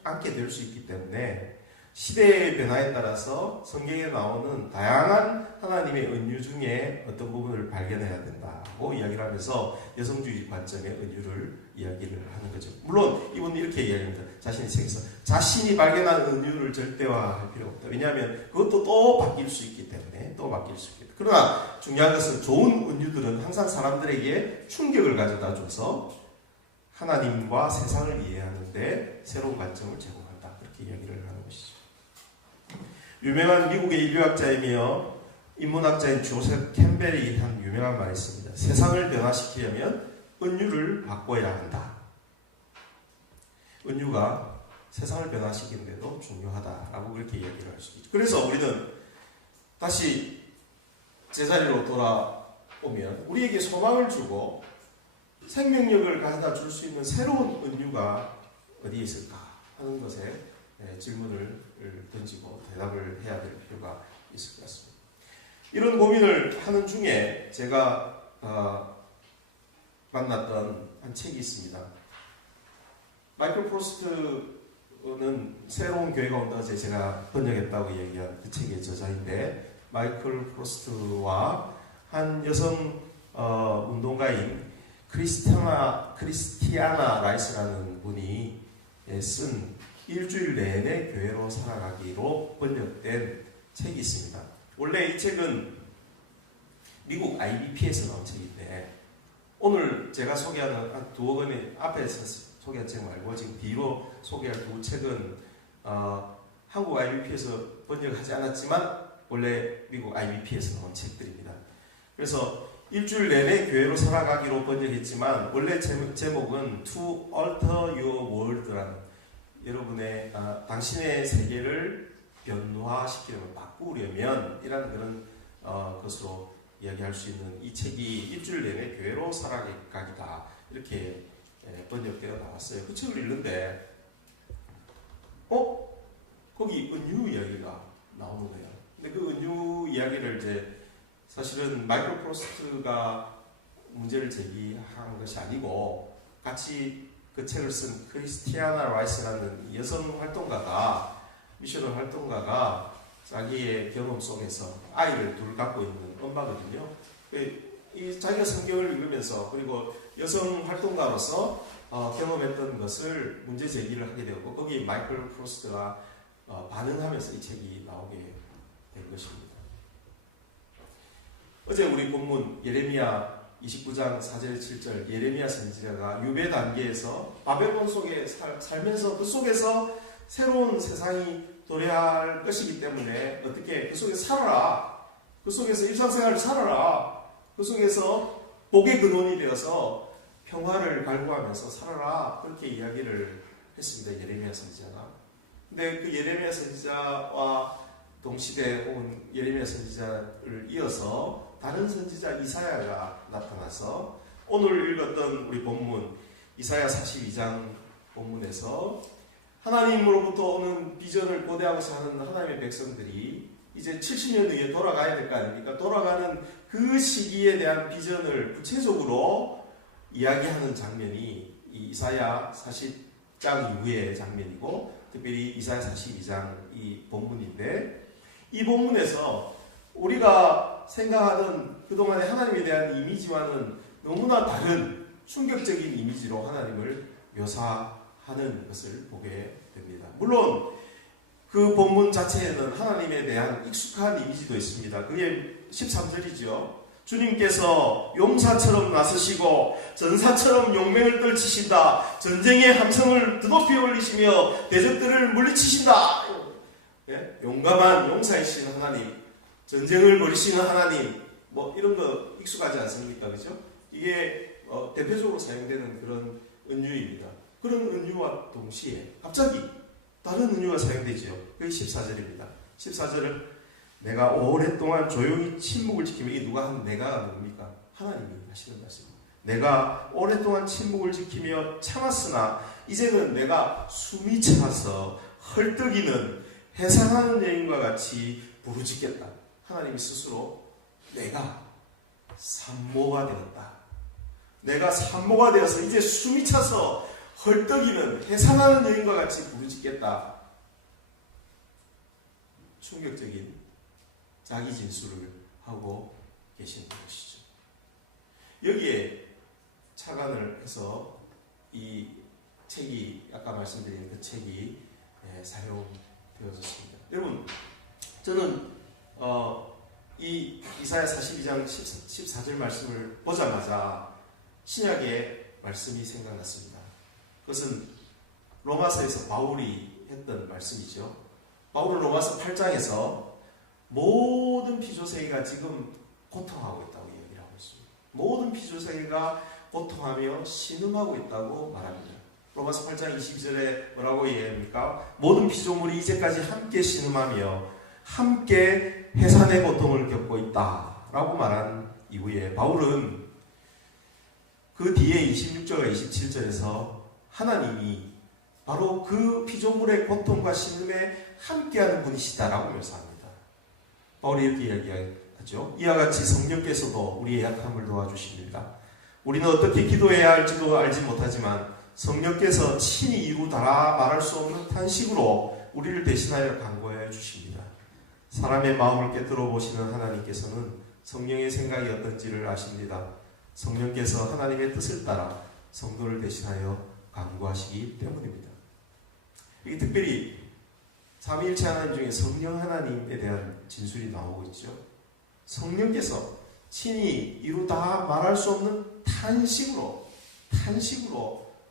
않게 될 수 있기 때문에 시대의 변화에 따라서 성경에 나오는 다양한 하나님의 은유 중에 어떤 부분을 발견해야 된다고 이야기를 하면서 여성주의 관점의 은유를 이야기를 하는 거죠. 물론 이분은 이렇게 이야기합니다. 자신의 책에서 자신이 발견한 은유를 절대화할 필요 없다. 왜냐하면 그것도 또 바뀔 수 있기 때문에 그러나 중요한 것은 좋은 은유들은 항상 사람들에게 충격을 가져다 줘서 하나님과 세상을 이해하는데 새로운 관점을 제공한다. 그렇게 이야기를 하는 것이죠. 유명한 미국의 인류학자이며 인문학자인 조셉 캠벨이 한 유명한 말이 있습니다. 세상을 변화시키려면 은유를 바꿔야 한다. 은유가 세상을 변화시키는 데도 중요하다라고 그렇게 이야기를 할 수 있죠. 그래서 우리는 다시 제자리로 돌아오면 우리에게 소망을 주고 생명력을 가져다 줄 수 있는 새로운 은유가 어디에 있을까 하는 것에 질문을 던지고 대답을 해야 될 필요가 있을 것 같습니다. 이런 고민을 하는 중에 제가 만났던 한 책이 있습니다. 마이클 프로스트는 새로운 교회가 온다 제가 번역했다고 얘기한 그 책의 저자인데 마이클 프로스트와 한 여성 운동가인 크리스티아나 라이스라는 분이 쓴 일주일 내내 교회로 살아가기로 번역된 책이 있습니다. 원래 이 책은 미국 IBP에서 나온 책인데 오늘 제가 소개하는 한 두어 권의 앞에서 소개한 책 말고 지금 뒤로 소개할 두 책은 한국 IBP에서 번역하지 않았지만 원래 미국 IBP에서 나온 책들입니다. 그래서 일주일 내내 교회로 살아가기로 번역했지만 원래 제목은 To Alter Your World라는 여러분의 당신의 세계를 변화시키려면 바꾸려면 이라는 그런 것으로 이야기할 수 있는 이 책이 일주일 내내 교회로 살아가기다 이렇게 번역되어 나왔어요. 그 책을 읽는데 거기 은유 이야기가 나오는 거예요. 근데 그 은유 이야기를 이제 사실은 마이클 프로스트가 문제를 제기한 것이 아니고 같이 그 책을 쓴 크리스티아나 라이스라는 여성 활동가가 미셔널 활동가가 자기의 경험 속에서 아이를 둘 갖고 있는 엄마거든요. 이 자기가 성경을 읽으면서 그리고 여성 활동가로서 경험했던 것을 문제 제기를 하게 되었고 거기에 마이클 프로스트가 반응하면서 이 책이 나오게 된 것입니다. 어제 우리 본문 예레미야 29장 4절 7절 예레미야 선지자가 유배 단계에서 바벨론 속에 살면서 그 속에서 새로운 세상이 도래할 것이기 때문에 어떻게 그 속에서 살아라. 그 속에서 일상생활을 살아라. 그 속에서 복의 근원이 되어서 평화를 갈구하면서 살아라, 그렇게 이야기를 했습니다. 예레미야 선지자가. 근데 그 예레미야 선지자와 동시대 혹은 예레미야 선지자를 이어서 다른 선지자 이사야가 나타나서 오늘 읽었던 우리 본문 이사야 42장 본문에서 하나님으로부터 오는 비전을 고대하고 사는 하나님의 백성들이 이제 70년 후에 돌아가야 될 거 아닙니까? 돌아가는 그 시기에 대한 비전을 구체적으로 이야기하는 장면이 이 이사야 40장 이후의 장면이고, 특별히 이사야 42장 이 본문인데, 이 본문에서 우리가 생각하던 그동안의 하나님에 대한 이미지와는 너무나 다른 충격적인 이미지로 하나님을 묘사하는 것을 보게 됩니다. 물론 그 본문 자체에는 하나님에 대한 익숙한 이미지도 있습니다. 그게 13절이죠. 주님께서 용사처럼 나서시고 전사처럼 용맹을 떨치신다. 전쟁의 함성을 드높이 올리시며 대적들을 물리치신다. 예? 용감한 용사이신 하나님, 전쟁을 벌이시는 하나님, 뭐 이런 거 익숙하지 않습니까? 그죠? 이게 대표적으로 사용되는 그런 은유입니다. 그런 은유와 동시에 갑자기 다른 은유가 사용되죠. 그게 14절입니다. 14절은 내가 오랫동안 조용히 침묵을 지키며, 이 누가 한 내가 뭡니까? 하나님이 하시는 말씀입니다. 내가 오랫동안 침묵을 지키며 참았으나 이제는 내가 숨이 차서 헐떡이는 해상하는 여인과 같이 부르짖겠다. 하나님이 스스로 내가 산모가 되었다. 내가 산모가 되어서 이제 숨이 차서 헐떡이는 해상하는 여인과 같이 부르짖겠다. 충격적인 자기 진술을 하고 계시는 것이죠. 여기에 착안을 해서 이 책이, 아까 말씀드린 그 책이 사용되어졌습니다. 여러분, 저는 이 이사야 42장 14절 말씀을 보자마자 신약의 말씀이 생각났습니다. 그것은 로마서에서 바울이 했던 말씀이죠. 바울은 로마서 8장에서 모든 피조세계가 지금 고통하고 있다고 얘기를 하고 있습니다. 모든 피조세계가 고통하며 신음하고 있다고 말합니다. 로마서 8장 22절에 뭐라고 얘기합니까? 모든 피조물이 이제까지 함께 신음하며 함께 해산의 고통을 겪고 있다라고 말한 이후에 바울은 그 뒤에 26절과 27절에서 하나님이 바로 그 피조물의 고통과 신음에 함께하는 분이시다라고 묘사합니다. 바울이 이렇게 이야기하죠. 이와 같이 성령께서도 우리의 약함을 도와주십니다. 우리는 어떻게 기도해야 할지도 알지 못하지만 성령께서 친히 이루다라 말할 수 없는 탄식으로 우리를 대신하여 간구해 주십니다. 사람의 마음을 깨뜨려 보시는 하나님께서는 성령의 생각이 어떤지를 아십니다. 성령께서 하나님의 뜻을 따라 성도를 대신하여 간구하시기 때문입니다. 이게 특별히 삼위일체 하나님 중에 성령 하나님에 대한 진술이 나오고 있죠. 성령께서 친히 이루다 말할 수 없는 탄식으로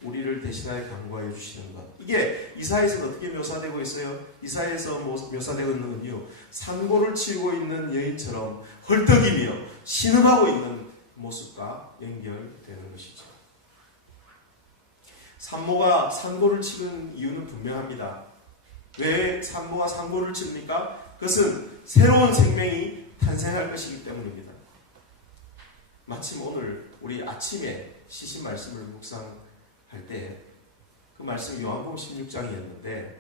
우리를 대신하여 간구하여 주시는 것. 이게 이사야에서 어떻게 묘사되고 있어요? 이사야에서 묘사되고 있는 은유, 산고를 치우고 있는 여인처럼 헐떡이며 신음하고 있는 모습과 연결되는 것이죠. 산모가 산고를 치는 이유는 분명합니다. 왜 산모가 산고를 칩니까? 그것은 새로운 생명이 탄생할 것이기 때문입니다. 마침 오늘 우리 아침에 시신 말씀을 묵상할 때 그 말씀이 요한복음 16장이었는데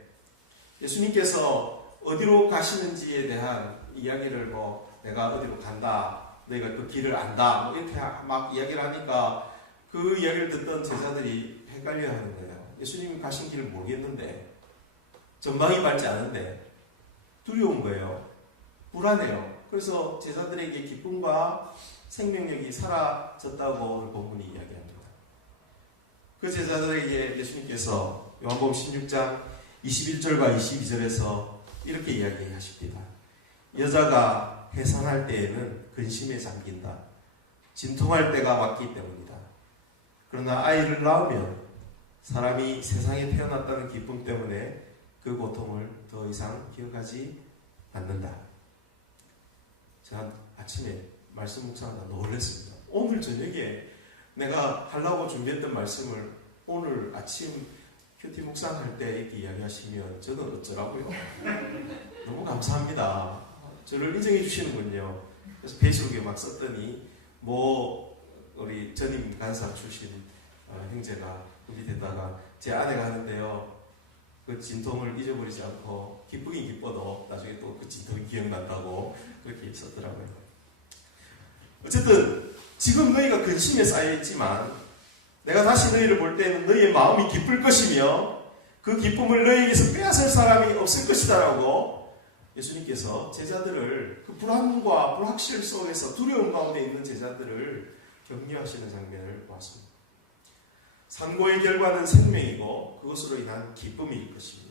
예수님께서 어디로 가시는지에 대한 이야기를 내가 어디로 간다, 너희가 그 길을 안다, 이렇게 막 이야기를 하니까 그 이야기를 듣던 제자들이 헷갈려 하는 거예요. 예수님이 가신 길을 모르겠는데, 전망이 밝지 않은데 두려운 거예요. 불안해요. 그래서 제자들에게 기쁨과 생명력이 사라졌다고 오늘 본문이 이야기합니다. 그 제자들에게 예수님께서 요한복음 16장 21절과 22절에서 이렇게 이야기하십니다. 여자가 해산할 때에는 근심에 잠긴다. 진통할 때가 왔기 때문이다. 그러나 아이를 낳으면 사람이 세상에 태어났다는 기쁨 때문에 그 고통을 더 이상 기억하지 않는다. 제가 아침에 말씀 묵상하다 놀랐습니다. 오늘 저녁에 내가 하려고 준비했던 말씀을 오늘 아침 큐티 묵상할 때 이렇게 이야기하시면 저는 어쩌라고요? 너무 감사합니다. 저를 인정해 주시는군요. 그래서 페이스북에 막 썼더니 우리 전임 간사 출신 형제가 밑에다가 제 아내가 하는데요, 그 진통을 잊어버리지 않고 기쁘긴 기뻐도 나중에 또 그 진통이 기억난다고 그렇게 썼더라고요. 어쨌든 지금 너희가 근심에 쌓여있지만 내가 다시 너희를 볼 때는 너희의 마음이 기쁠 것이며 그 기쁨을 너희에게서 빼앗을 사람이 없을 것이다 라고 예수님께서 제자들을 그 불안과 불확실 속에서 두려움 가운데 있는 제자들을 격려하시는 장면을 보았습니다. 산고의 결과는 생명이고 그것으로 인한 기쁨일 것입니다.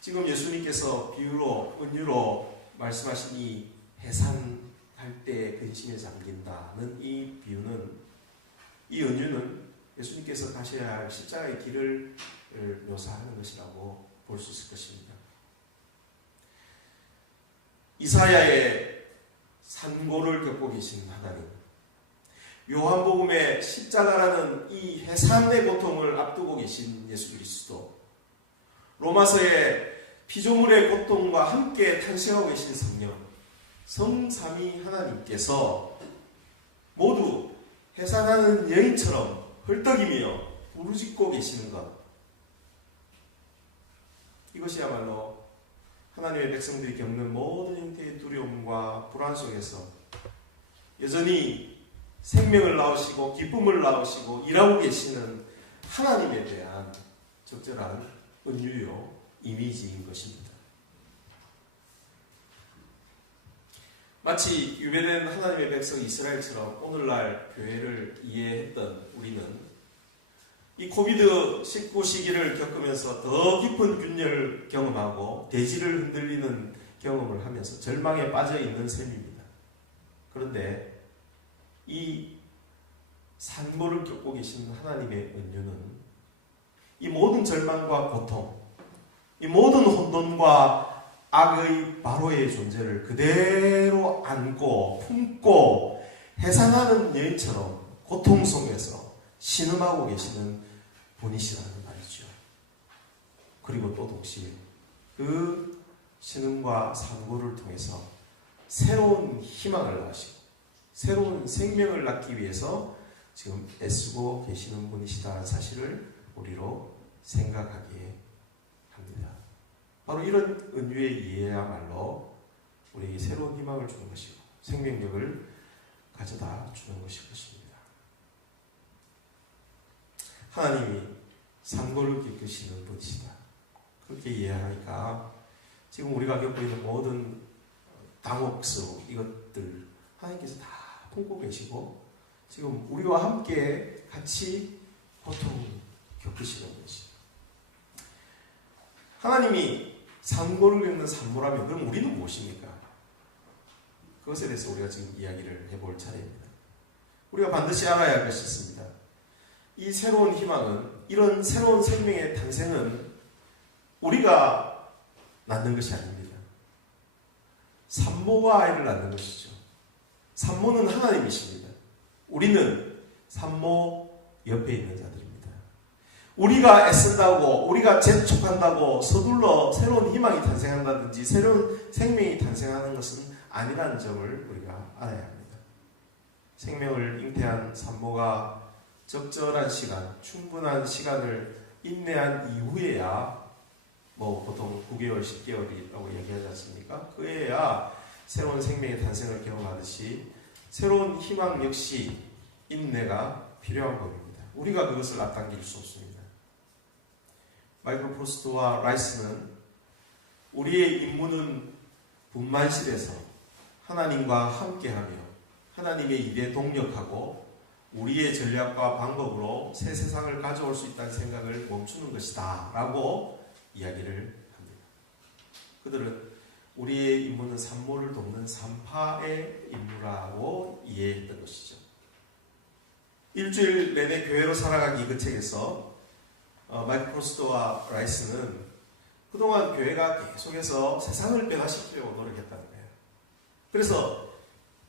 지금 예수님께서 비유로 은유로 말씀하신 이 해산할 때 근심에 잠긴다는 이 비유는, 이 은유는 예수님께서 가셔야 할 십자가의 길을 묘사하는 것이라고 볼 수 있을 것입니다. 이사야의 산고를 겪고 계신 하나님, 요한복음의 십자가라는 이 해산의 고통을 앞두고 계신 예수 그리스도, 로마서의 피조물의 고통과 함께 탄생하고 계신 성령, 성삼위 하나님께서 모두 해산하는 여인처럼 헐떡이며 부르짖고 계시는 것, 이것이야말로 하나님의 백성들이 겪는 모든 형태의 두려움과 불안 속에서 여전히 생명을 낳으시고 기쁨을 낳으시고 일하고 계시는 하나님에 대한 적절한 은유요 이미지인 것입니다. 마치 유배된 하나님의 백성 이스라엘처럼 오늘날 교회를 이해했던 우리는 이 코비드-19 시기를 겪으면서 더 깊은 균열을 경험하고 대지를 흔들리는 경험을 하면서 절망에 빠져있는 셈입니다. 그런데 이 산고를 겪고 계신 하나님의 은유는 이 모든 절망과 고통, 이 모든 혼돈과 악의 바로의 존재를 그대로 안고 품고 해산하는 여인처럼 고통 속에서 신음하고 계시는 분이시라는 말이죠. 그리고 또 동시에 그 신음과 산고를 통해서 새로운 희망을 낳으시고 새로운 생명을 낳기 위해서 지금 애쓰고 계시는 분이시다는 사실을 우리로 생각하게 합니다. 바로 이런 은유의 이해야말로 우리에게 새로운 희망을 주는 것이고 생명력을 가져다 주는 것일 것입니다. 하나님이 산고를 겪으시는 분이시다. 그렇게 이해하니까 지금 우리가 겪고 있는 모든 당혹스러움 이것들 하나님께서 다 품고 계시고 지금 우리와 함께 같이 고통을 겪으시는 것이죠. 하나님이 산고를 겪는 산모라면 그럼 우리는 무엇입니까? 그것에 대해서 우리가 지금 이야기를 해볼 차례입니다. 우리가 반드시 알아야 할 것이 있습니다. 이 새로운 희망은, 이런 새로운 생명의 탄생은 우리가 낳는 것이 아닙니다. 산모가 아이를 낳는 것이죠. 산모는 하나님이십니다. 우리는 산모 옆에 있는 자들입니다. 우리가 애쓴다고, 우리가 재촉한다고 서둘러 새로운 희망이 탄생한다든지 새로운 생명이 탄생하는 것은 아니라는 점을 우리가 알아야 합니다. 생명을 잉태한 산모가 적절한 시간, 충분한 시간을 인내한 이후에야 보통 9개월, 10개월이라고 얘기하지 않습니까? 그에야 새로운 생명의 탄생을 경험하듯이 새로운 희망 역시 인내가 필요한 법입니다. 우리가 그것을 앞당길 수 없습니다. 마이클 프로스트와 라이스는 우리의 임무는 분만실에서 하나님과 함께하며 하나님의 일에 동력하고 우리의 전략과 방법으로 새 세상을 가져올 수 있다는 생각을 멈추는 것이다 라고 이야기를 합니다. 그들은 우리의 임무는 산모를 돕는 산파의 임무라고 이해했던 것이죠. 일주일 내내 교회로 살아가기 그 책에서 마이클 프로스트와 라이스는 그동안 교회가 계속해서 세상을 변화시키려고 노력했다는 거예요. 그래서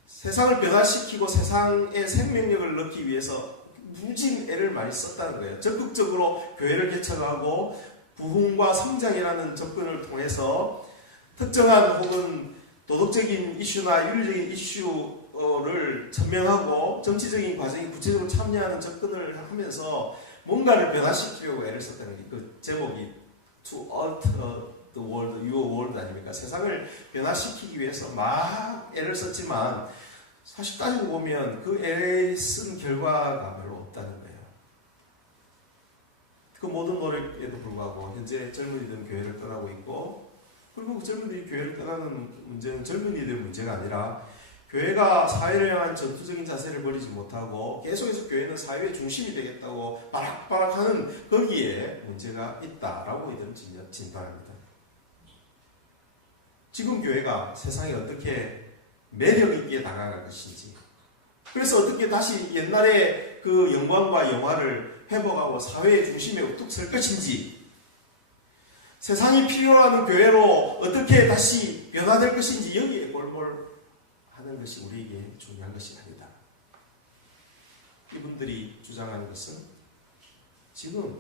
세상을 변화시키고 세상에 생명력을 넣기 위해서 무진 애를 많이 썼다는 거예요. 적극적으로 교회를 개척하고 부흥과 성장이라는 접근을 통해서 특정한 혹은 도덕적인 이슈나 윤리적인 이슈를 천명하고 정치적인 과정에 구체적으로 참여하는 접근을 하면서 뭔가를 변화시키려고 애를 썼다는 게 그 제목이 To alter the world, your world 아닙니까? 세상을 변화시키기 위해서 막 애를 썼지만 사실 따지고 보면 그 애를 쓴 결과가 별로 없다는 거예요. 그 모든 노력에도 불구하고 현재 젊은이들은 교회를 떠나고 있고, 그리고 그 젊은이들이 교회를 떠나는 문제는 젊은이들의 문제가 아니라 교회가 사회를 향한 전투적인 자세를 버리지 못하고 계속해서 교회는 사회의 중심이 되겠다고 바락바락하는 거기에 문제가 있다라고 이들은 진단합니다. 지금 교회가 세상에 어떻게 매력 있게 다가갈 것인지, 그래서 어떻게 다시 옛날의 그 영광과 영화를 회복하고 사회의 중심에 우뚝 설 것인지, 세상이 필요로 하는 교회로 어떻게 다시 변화될 것인지 여기에 골몰하는 것이 우리에게 중요한 것이 아니다. 이분들이 주장하는 것은 지금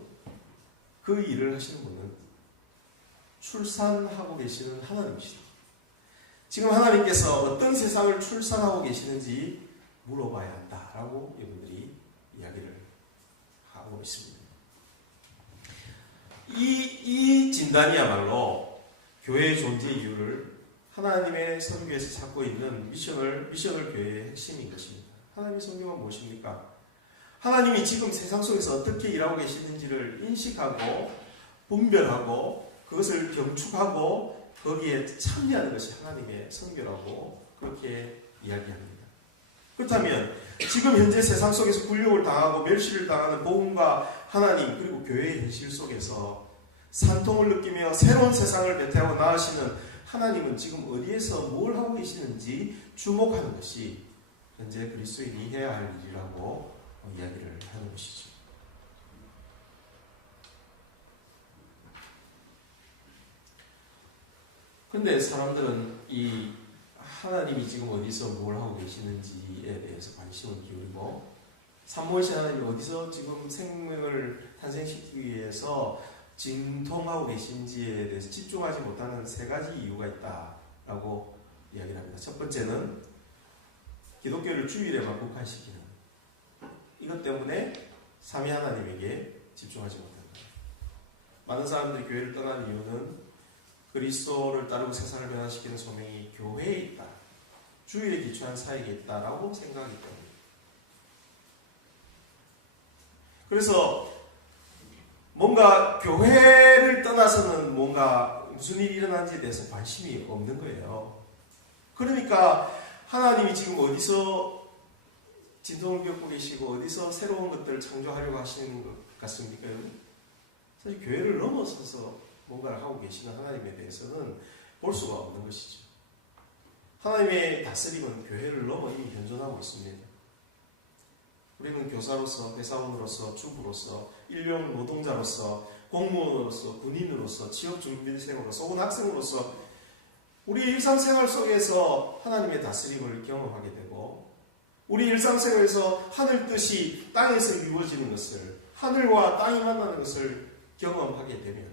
그 일을 하시는 분은 출산하고 계시는 하나님이시다. 지금 하나님께서 어떤 세상을 출산하고 계시는지 물어봐야 한다라고 이분들이 이야기를 하고 있습니다. 이 진단이야말로 교회의 존재 이유를 하나님의 선교에서 찾고 있는 미션을 교회의 핵심인 것입니다. 하나님의 선교가 무엇입니까? 하나님이 지금 세상 속에서 어떻게 일하고 계시는지를 인식하고 분별하고 그것을 경축하고 거기에 참여하는 것이 하나님의 선교라고 그렇게 이야기합니다. 그렇다면 지금 현재 세상 속에서 굴욕을 당하고 멸시를 당하는 복음과 하나님 그리고 교회의 현실 속에서 산통을 느끼며 새로운 세상을 배태하고 나아가시는 하나님은 지금 어디에서 뭘 하고 계시는지 주목하는 것이 현재 그리스도인이 해야 할 일이라고 이야기를 하는 것이죠. 근데 사람들은 이 하나님이 지금 어디서 뭘 하고 계시는지에 대해서 관심을 기울이고 삼모이신 하나님이 어디서 지금 생명을 탄생시키기 위해서 진통하고 계신지에 대해서 집중하지 못하는 세 가지 이유가 있다라고 이야기를 합니다. 첫 번째는 기독교를 주일에만 국한시키는 이것 때문에 삼위 하나님에게 집중하지 못한다. 많은 사람들이 교회를 떠나는 이유는 그리스도를 따르고 세상을 변화시키는 소명이 교회에 있다. 주일에 기초한 사역에 있다라고 생각하기 때문에. 그래서 뭔가 교회를 떠나서는 뭔가 무슨 일이 일어나는지에 대해서 관심이 없는 거예요. 그러니까 하나님이 지금 어디서 진통을 겪고 계시고 어디서 새로운 것들을 창조하려고 하시는 것 같습니까? 사실 교회를 넘어서서 뭔가를 하고 계시는 하나님에 대해서는 볼 수가 없는 것이죠. 하나님의 다스림은 교회를 넘어 이미 현존하고 있습니다. 우리는 교사로서, 회사원으로서, 주부로서, 일용 노동자로서, 공무원으로서, 군인으로서, 취업준비생으로서, 혹은 학생으로서 우리 일상생활 속에서 하나님의 다스림을 경험하게 되고 우리 일상생활에서 하늘 뜻이 땅에서 이루어지는 것을 하늘과 땅이 만나는 것을 경험하게 되면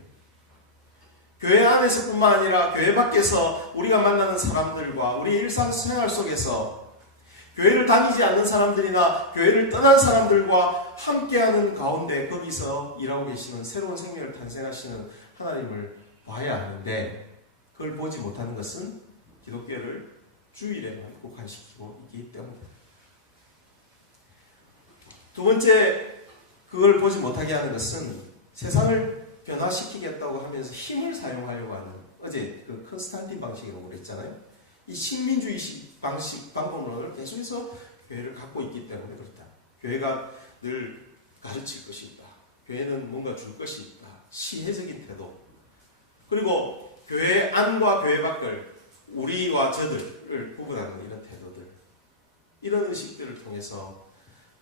교회 안에서뿐만 아니라 교회 밖에서 우리가 만나는 사람들과 우리 일상생활 속에서 교회를 다니지 않는 사람들이나 교회를 떠난 사람들과 함께하는 가운데 거기서 일하고 계시는 새로운 생명을 탄생하시는 하나님을 봐야 하는데 그걸 보지 못하는 것은 기독교를 주일에만 국한시키고 있기 때문입니다. 두 번째 그걸 보지 못하게 하는 것은 세상을 변화시키겠다고 하면서 힘을 사용하려고 하는 어제 그 컨스탄틴 방식이라고 그랬잖아요. 이 식민주의식 방법론을 계속해서 교회를 갖고 있기 때문에 그렇다. 교회가 늘 가르칠 것이 있다. 교회는 뭔가 줄 것이 있다. 시혜적인 태도. 그리고 교회 안과 교회 밖을 우리와 저들을 구분하는 이런 태도들. 이런 의식들을 통해서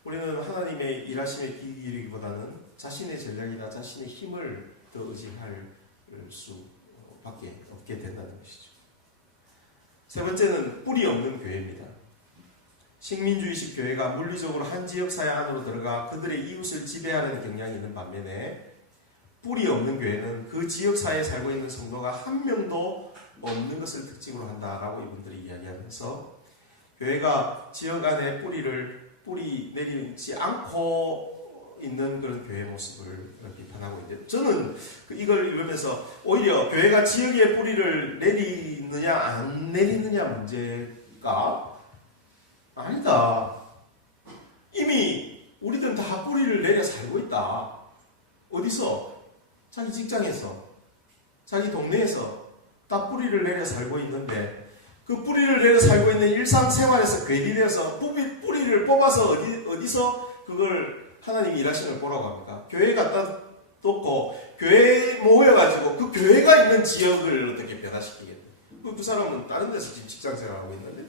우리는 하나님의 일하심에 귀 기울이기보다는 자신의 전략이나 자신의 힘을 더 의지할 수밖에 없게 된다는 것이죠. 세 번째는 뿌리 없는 교회입니다. 식민주의식 교회가 물리적으로 한 지역사회 안으로 들어가 그들의 이웃을 지배하는 경향이 있는 반면에 뿌리 없는 교회는 그 지역사회에 살고 있는 성도가 한 명도 없는 것을 특징으로 한다라고 이분들이 이야기하면서 교회가 지역 안에 뿌리 내리지 않고 있는 그런 교회 모습을 비판하고 있는데, 저는 이걸 읽으면서 오히려 교회가 지역에 뿌리를 내리느냐 안 내리느냐 문제가 아니다. 이미 우리들은 다 뿌리를 내려 살고 있다. 어디서? 자기 직장에서, 자기 동네에서 다 뿌리를 내려 살고 있는데, 그 뿌리를 내려 살고 있는 일상생활에서 괴리되어서 뿌리를 뽑아서 어디서 그걸 하나님이 일하시는 걸 보라고 합니까? 교회 갖다 놓고 교회에 모여가지고 그 교회가 있는 지역을 어떻게 변화시키겠냐. 그 사람은 다른 데서 지금 직장생활하고 있는데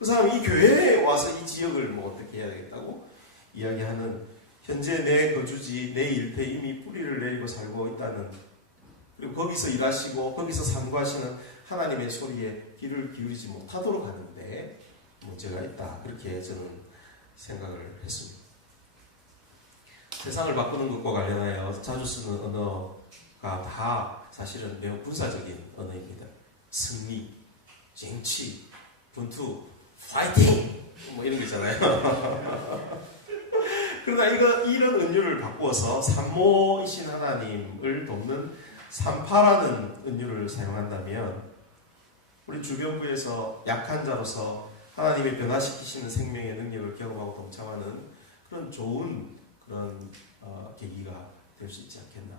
그 사람이 이 교회에 와서 이 지역을 뭐 어떻게 해야 되겠다고 이야기하는, 현재 내 거주지, 내 일터에 이미 뿌리를 내리고 살고 있다는, 그리고 거기서 일하시고 거기서 산구하시는 하나님의 소리에 귀를 기울이지 못하도록 하는데 문제가 있다. 그렇게 저는 생각을 했습니다. 세상을 바꾸는 것과 관련하여 자주 쓰는 언어가 다 사실은 매우 군사적인 언어입니다. 승리, 쟁취, 분투, 파이팅! 뭐 이런 거 있잖아요. 그러나 이런 은유를 바꾸어서 산모이신 하나님을 돕는 산파라는 은유를 사용한다면 우리 주변부에서 약한 자로서 하나님의 변화시키시는 생명의 능력을 경험하고 동참하는 그런 좋은 그런 계기가 될 수 있지 않겠나.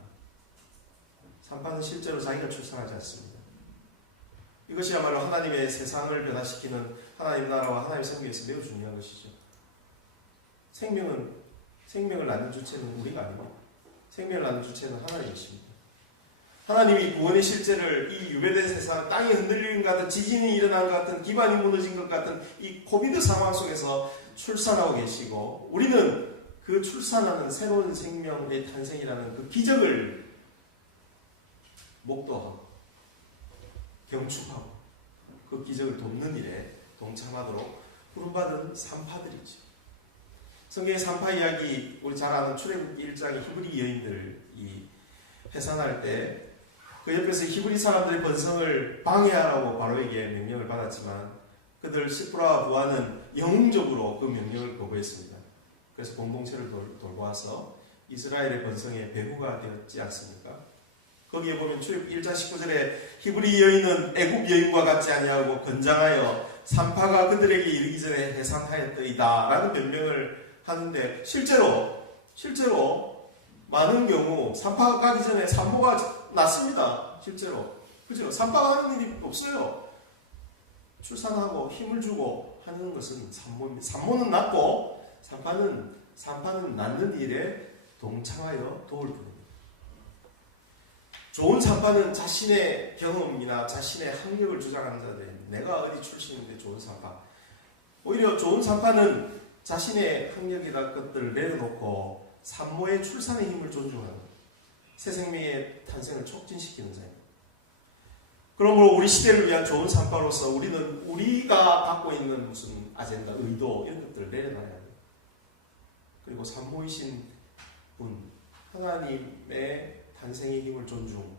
산파는 실제로 자기가 출산하지 않습니다. 이것이야말로 하나님의 세상을 변화시키는 하나님 나라와 하나님의 생명에서 매우 중요한 것이죠. 생명을 낳는 주체는 우리가 아닙니다. 생명을 낳는 주체는 하나님이십니다. 하나님이 구원의 실제를 이 유배된 세상, 땅이 흔들리는 것 같은, 지진이 일어난 것 같은, 기반이 무너진 것 같은 이 코비드 상황 속에서 출산하고 계시고, 우리는 그 출산하는 새로운 생명의 탄생이라는 그 기적을 목도하고 경축하고 그 기적을 돕는 일에 동참하도록 부름받은 산파들이죠. 성경의 산파 이야기, 우리 잘 아는 출애굽기 1장의 히브리 여인들이 해산할 때 그 옆에서 히브리 사람들의 번성을 방해하라고 바로에게 명령을 받았지만 그들 시프라와 부하는 영웅적으로 그 명령을 거부했습니다. 그래서 공동체를 돌보아서 이스라엘의 번성에 배후가 되었지 않습니까? 거기에 보면 출애굽기 1장 19절에 히브리 여인은 애굽 여인과 같지 아니하고 건장하여 산파가 그들에게 이르기 전에 해산하였더이다 라는 변명을 하는데, 실제로 많은 경우 산파가 가기 전에 산모가 낳습니다. 실제로. 그죠? 산파가 하는 일이 없어요. 출산하고 힘을 주고 하는 것은 산모입니다. 산모는 낳고 산파는 낳는 일에 동참하여 도울 뿐입니다. 좋은 산파는 자신의 경험이나 자신의 학력을 주장하는 자들, 내가 어디 출신인데 좋은 산파. 오히려 좋은 산파는 자신의 학력이나 것들을 내려놓고 산모의 출산의 힘을 존중하는, 새 생명의 탄생을 촉진시키는 자입니다. 그러므로 우리 시대를 위한 좋은 산파로서 우리는 우리가 갖고 있는 무슨 아젠다, 의도 이런 것들을 내려놔야 합니다. 그리고 산모이신 분, 하나님의 탄생의 힘을 존중하기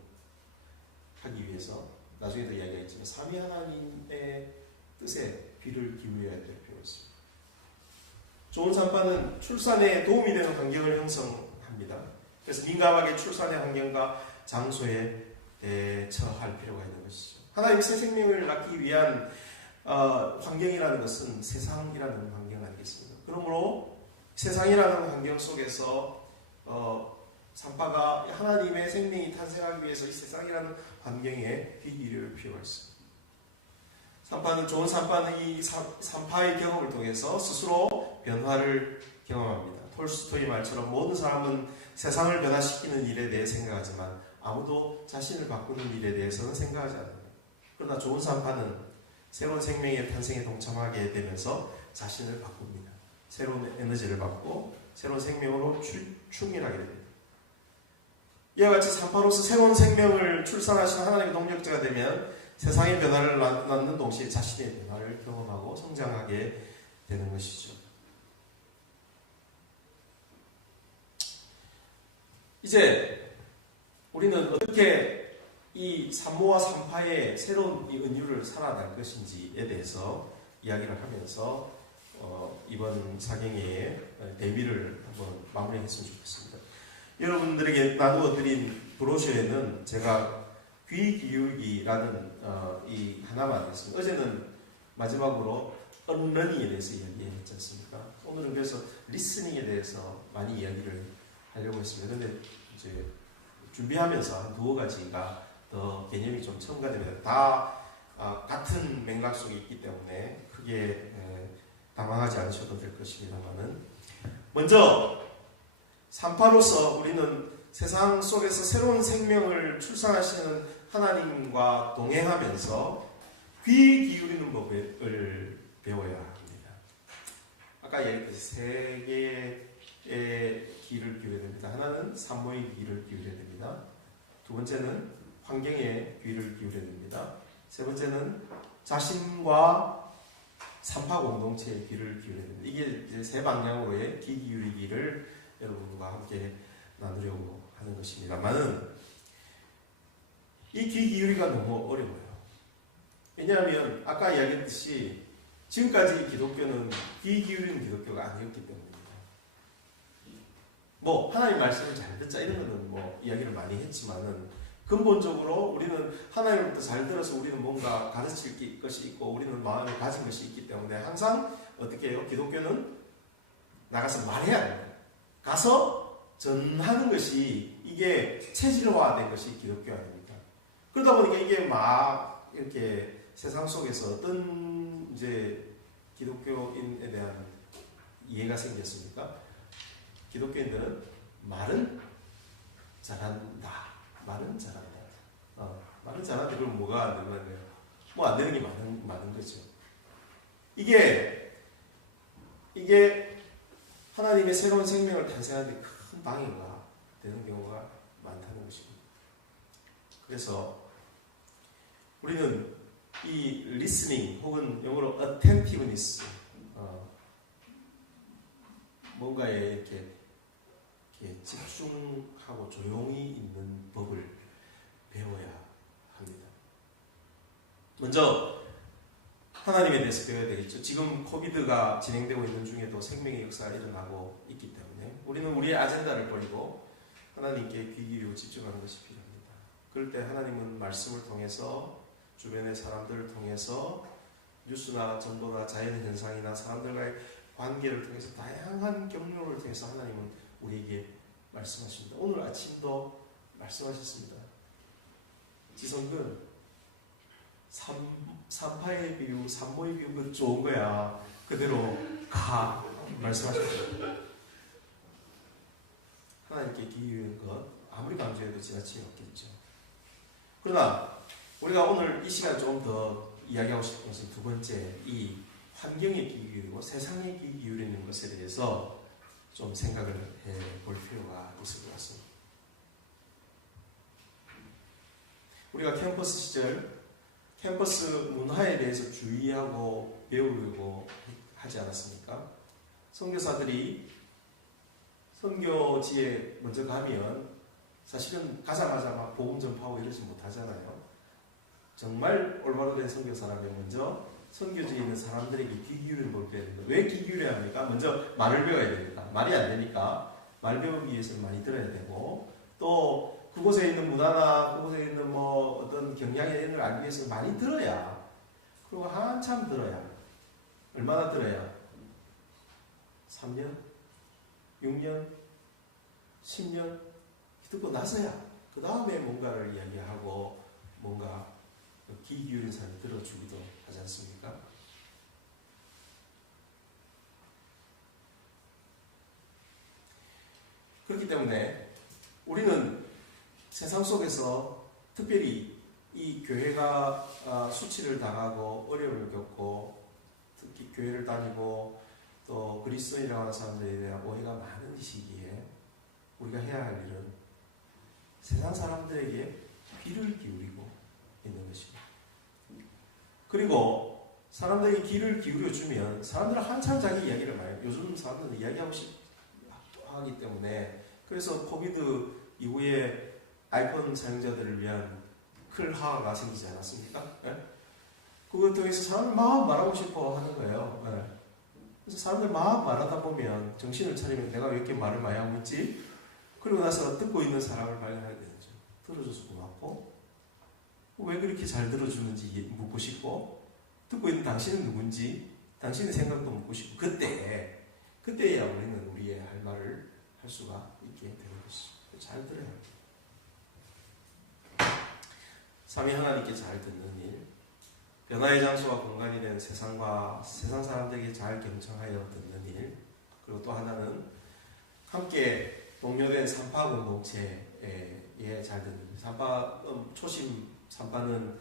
위해서 나중에도 이야기했지만 삼위 하나님의 뜻에 귀를 기울여야 될 필요가 있습니다. 좋은 산파는 출산에 도움이 되는 환경을 형성합니다. 그래서 민감하게 출산의 환경과 장소에 대처할 필요가 있는 것이죠. 하나님 새 생명을 낳기 위한 환경이라는 것은 세상이라는 환경 아니겠습니까? 그러므로 세상이라는 환경 속에서 산파가 하나님의 생명이 탄생하기 위해서 이 세상이라는 환경에 귀 기울일 필요가 있습니다. 좋은 산파는 이 산파의 경험을 통해서 스스로 변화를 경험합니다. 톨스토이 말처럼 모든 사람은 세상을 변화시키는 일에 대해 생각하지만 아무도 자신을 바꾸는 일에 대해서는 생각하지 않습니다. 그러나 좋은 산파는 새로운 생명의 탄생에 동참하게 되면서 자신을 바꿉니다. 새로운 에너지를 받고 새로운 생명으로 충실하게 됩니다. 이와 같이 산파로서 새로운 생명을 출산하신 하나님의 동력자가 되면 세상의 변화를 낳는 동시에 자신의 변화를 경험하고 성장하게 되는 것이죠. 이제 우리는 어떻게 이 산모와 산파의 새로운 이 은유를 살아날 것인지에 대해서 이야기를 하면서 이번 사경회의 대비를 한번 마무리했으면 좋겠습니다. 여러분들에게 나누어 드린 브로셔에는 제가 귀 기울기라는 이 하나만 했습니다. 어제는 마지막으로 언러닝에 대해서 이야기했지 않습니까? 오늘은 그래서 리스닝에 대해서 많이 이야기를 하려고 했습니다. 그런데 이제 준비하면서 한 두어 가지가 더 개념이 좀 첨가됩니다. 다 같은 맥락 속에 있기 때문에 크게 당황하지 않으셔도 될 것입니다만은, 먼저 산파로서 우리는 세상 속에서 새로운 생명을 출산하시는 하나님과 동행하면서 귀 기울이는 법을 배워야 합니다. 아까 얘기했듯이 세 개의 귀를 기울여야 됩니다. 하나는 산모의 귀를 기울여야 됩니다. 두 번째는 환경의 귀를 기울여야 됩니다. 세 번째는 자신과 산파 공동체의 귀를 기울여야 됩니다. 이게 이제 세 방향으로의 귀 기울이기를 여러분과 함께 나누려고 하는 것입니다만은, 이 귀 기울이기가 너무 어려워요. 왜냐하면 아까 이야기했듯이 지금까지 기독교는 귀 기울이는 기독교가 아니었기 때문입니다. 뭐 하나님 말씀을 잘 듣자 이런 거는 뭐 이야기를 많이 했지만은, 근본적으로 우리는 하나님으로부터 잘 들어서 우리는 뭔가 가르칠 것이 있고 우리는 마음을 가진 것이 있기 때문에 항상 어떻게 해요? 기독교는 나가서 말해야 됩니다. 가서 전하는 것이, 이게 체질화된 것이 기독교 아닙니까? 그러다 보니까 이게 막 이렇게 세상 속에서 어떤 이제 기독교인에 대한 이해가 생겼습니까? 기독교인들은 말은 잘한다. 말은 잘한다. 말은 잘한다. 그럼 뭐가 안 되는 거예요? 뭐 안 되는 게 많은 거죠. 이게 하나님의 새로운 생명을 탄생하는 데 큰 방해가 되는 경우가 많다는 것입니다. 그래서 우리는 이 listening 혹은 영어로 attentiveness, 뭔가에 이렇게 집중하고 조용히 있는 법을 배워야 합니다. 먼저 하나님에 대해서 배워야 되겠죠. 지금 코비드가 진행되고 있는 중에도 생명의 역사가 일어나고 있기 때문에 우리는 우리의 아젠다를 버리고 하나님께 귀 기울이고 집중하는 것이 필요합니다. 그럴 때 하나님은 말씀을 통해서, 주변의 사람들을 통해서, 뉴스나 전도나 자연현상이나 사람들과의 관계를 통해서, 다양한 경로를 통해서 하나님은 우리에게 말씀하십니다. 오늘 아침도 말씀하셨습니다. 지성근, 산파의 비유, 산모의 비유, 그 좋은 거야. 그대로 가. 말씀하셨죠. 하나님께 기울이는 것, 아무리 강조해도 지나침이 없겠죠. 그러나 우리가 오늘 이 시간 조금 더 이야기하고 싶은 것은 두 번째, 이 환경에 귀 기울이고 세상에 귀 기울이는 것에 대해서 좀 생각을 해볼 필요가 있을 것 같습니다. 우리가 캠퍼스 시절 캠퍼스 문화에 대해서 주의하고 배우려고 하지 않았습니까? 선교사들이 선교지에 먼저 가면 사실은 가자마자 막 복음 전파하고 이러지 못하잖아요. 정말 올바로 된 선교사라면 먼저 선교지에 있는 사람들에게 귀 기울이는 법을 배워야 됩니다. 왜 귀 기울여야 합니까? 먼저 말을 배워야 됩니다. 말이 안 되니까 말 배우기 위해서는 많이 들어야 되고, 또 그곳에 있는 문화나 그곳에 있는 뭐 어떤 경향이 있는 걸 알기 위해서 많이 들어야, 그리고 한참 들어야, 얼마나 들어야? 3년? 6년? 10년? 듣고 나서야 그 다음에 뭔가를 이야기하고 뭔가 귀 기울인 사람이 들어주기도 하지 않습니까? 그렇기 때문에 우리는 세상 속에서 특별히 이 교회가 수치를 당하고 어려움을 겪고, 특히 교회를 다니고 또 그리스도인이라고 하는 사람들에 대한 오해가 많은 시기에 우리가 해야 할 일은 세상 사람들에게 귀를 기울이고 있는 것입니다. 그리고 사람들에게 귀를 기울여 주면 사람들은 한참 자기 이야기를 많이 해요. 요즘 사람들은 이야기하고 하기 때문에. 그래서 코비드 이후에 아이폰 사용자들을 위한 클하가 생기지 않았습니까? 네? 그것 통해서 사람들 막 말하고 싶어 하는 거예요. 네. 그래서 사람들 막 말하다 보면 정신을 차리면 내가 왜 이렇게 말을 많이 하고 있지? 그리고 나서 듣고 있는 사람을 발견하게 되죠. 들어줘서 고맙고 왜 그렇게 잘 들어주는지 묻고 싶고 듣고 있는 당신은 누군지 당신의 생각도 묻고 싶고 그때야 우리는 우리의 할 말을 할 수가 있게 되는 것이죠. 잘 들어야 합니다. 삼위 하나님께 잘 듣는 일, 변화의 장소와 공간이 된 세상과 세상 사람들에게 잘 경청하여 듣는 일, 그리고 또 하나는 함께 동료된 산파 공동체에 잘 듣는 일. 초심 산파는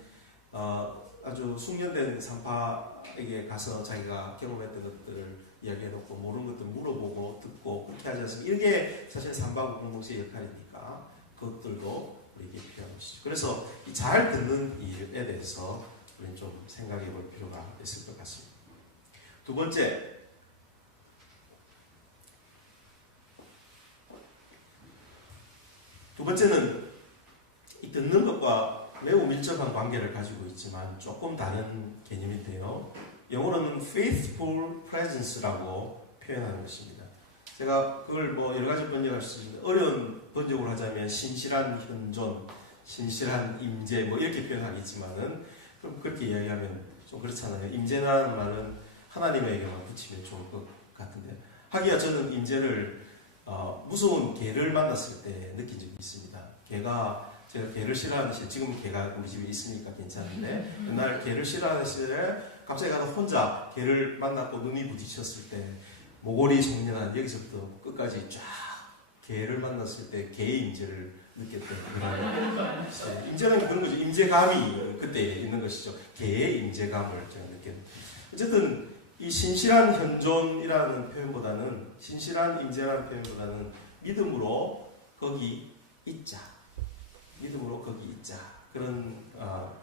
아주 숙련된 산파에게 가서 자기가 경험했던 것들을 이야기해놓고 모르는 것들 물어보고 듣고 그렇게 하지 않습니까? 이게 사실 산파 공동체의 역할이니까 그것들도 우리에게 필요한 것이죠. 그래서 이 잘 듣는 일에 대해서 우리는 좀 생각해 볼 필요가 있을 것 같습니다. 두 번째는 이 듣는 것과 매우 밀접한 관계를 가지고 있지만 조금 다른 개념인데요. 영어로는 faithful presence라고 표현하는 것입니다. 제가 그걸 뭐 여러 가지 번역할 수 있는데 어려운 번역으로 하자면 신실한 현존, 신실한 임재 뭐 이렇게 표현하겠지만은 그럼 그렇게 이야기하면 좀 그렇잖아요. 임재라는 말은 하나님에게만 붙이면 좋을 것 같은데 하기야 저는 임재를 무서운 개를 만났을 때 느낀 적이 있습니다. 제가 개를 싫어하는 지금 개가 우리 집에 있으니까 괜찮은데 옛날 개를 싫어하는 시절에 갑자기 가서 혼자 개를 만났고 눈이 부딪혔을 때 모골이 송년한 여기서부터 끝까지 쫙 개를 만났을 때 개의 임재를 느꼈던 그런 임재라는 그런 거죠. 임재감이 그때 있는 것이죠. 개의 임재감을 제가 느꼈는데 어쨌든 이 신실한 현존이라는 표현보다는 신실한 임재라는 표현보다는 믿음으로 거기 있자. 믿음으로 거기 있자. 그런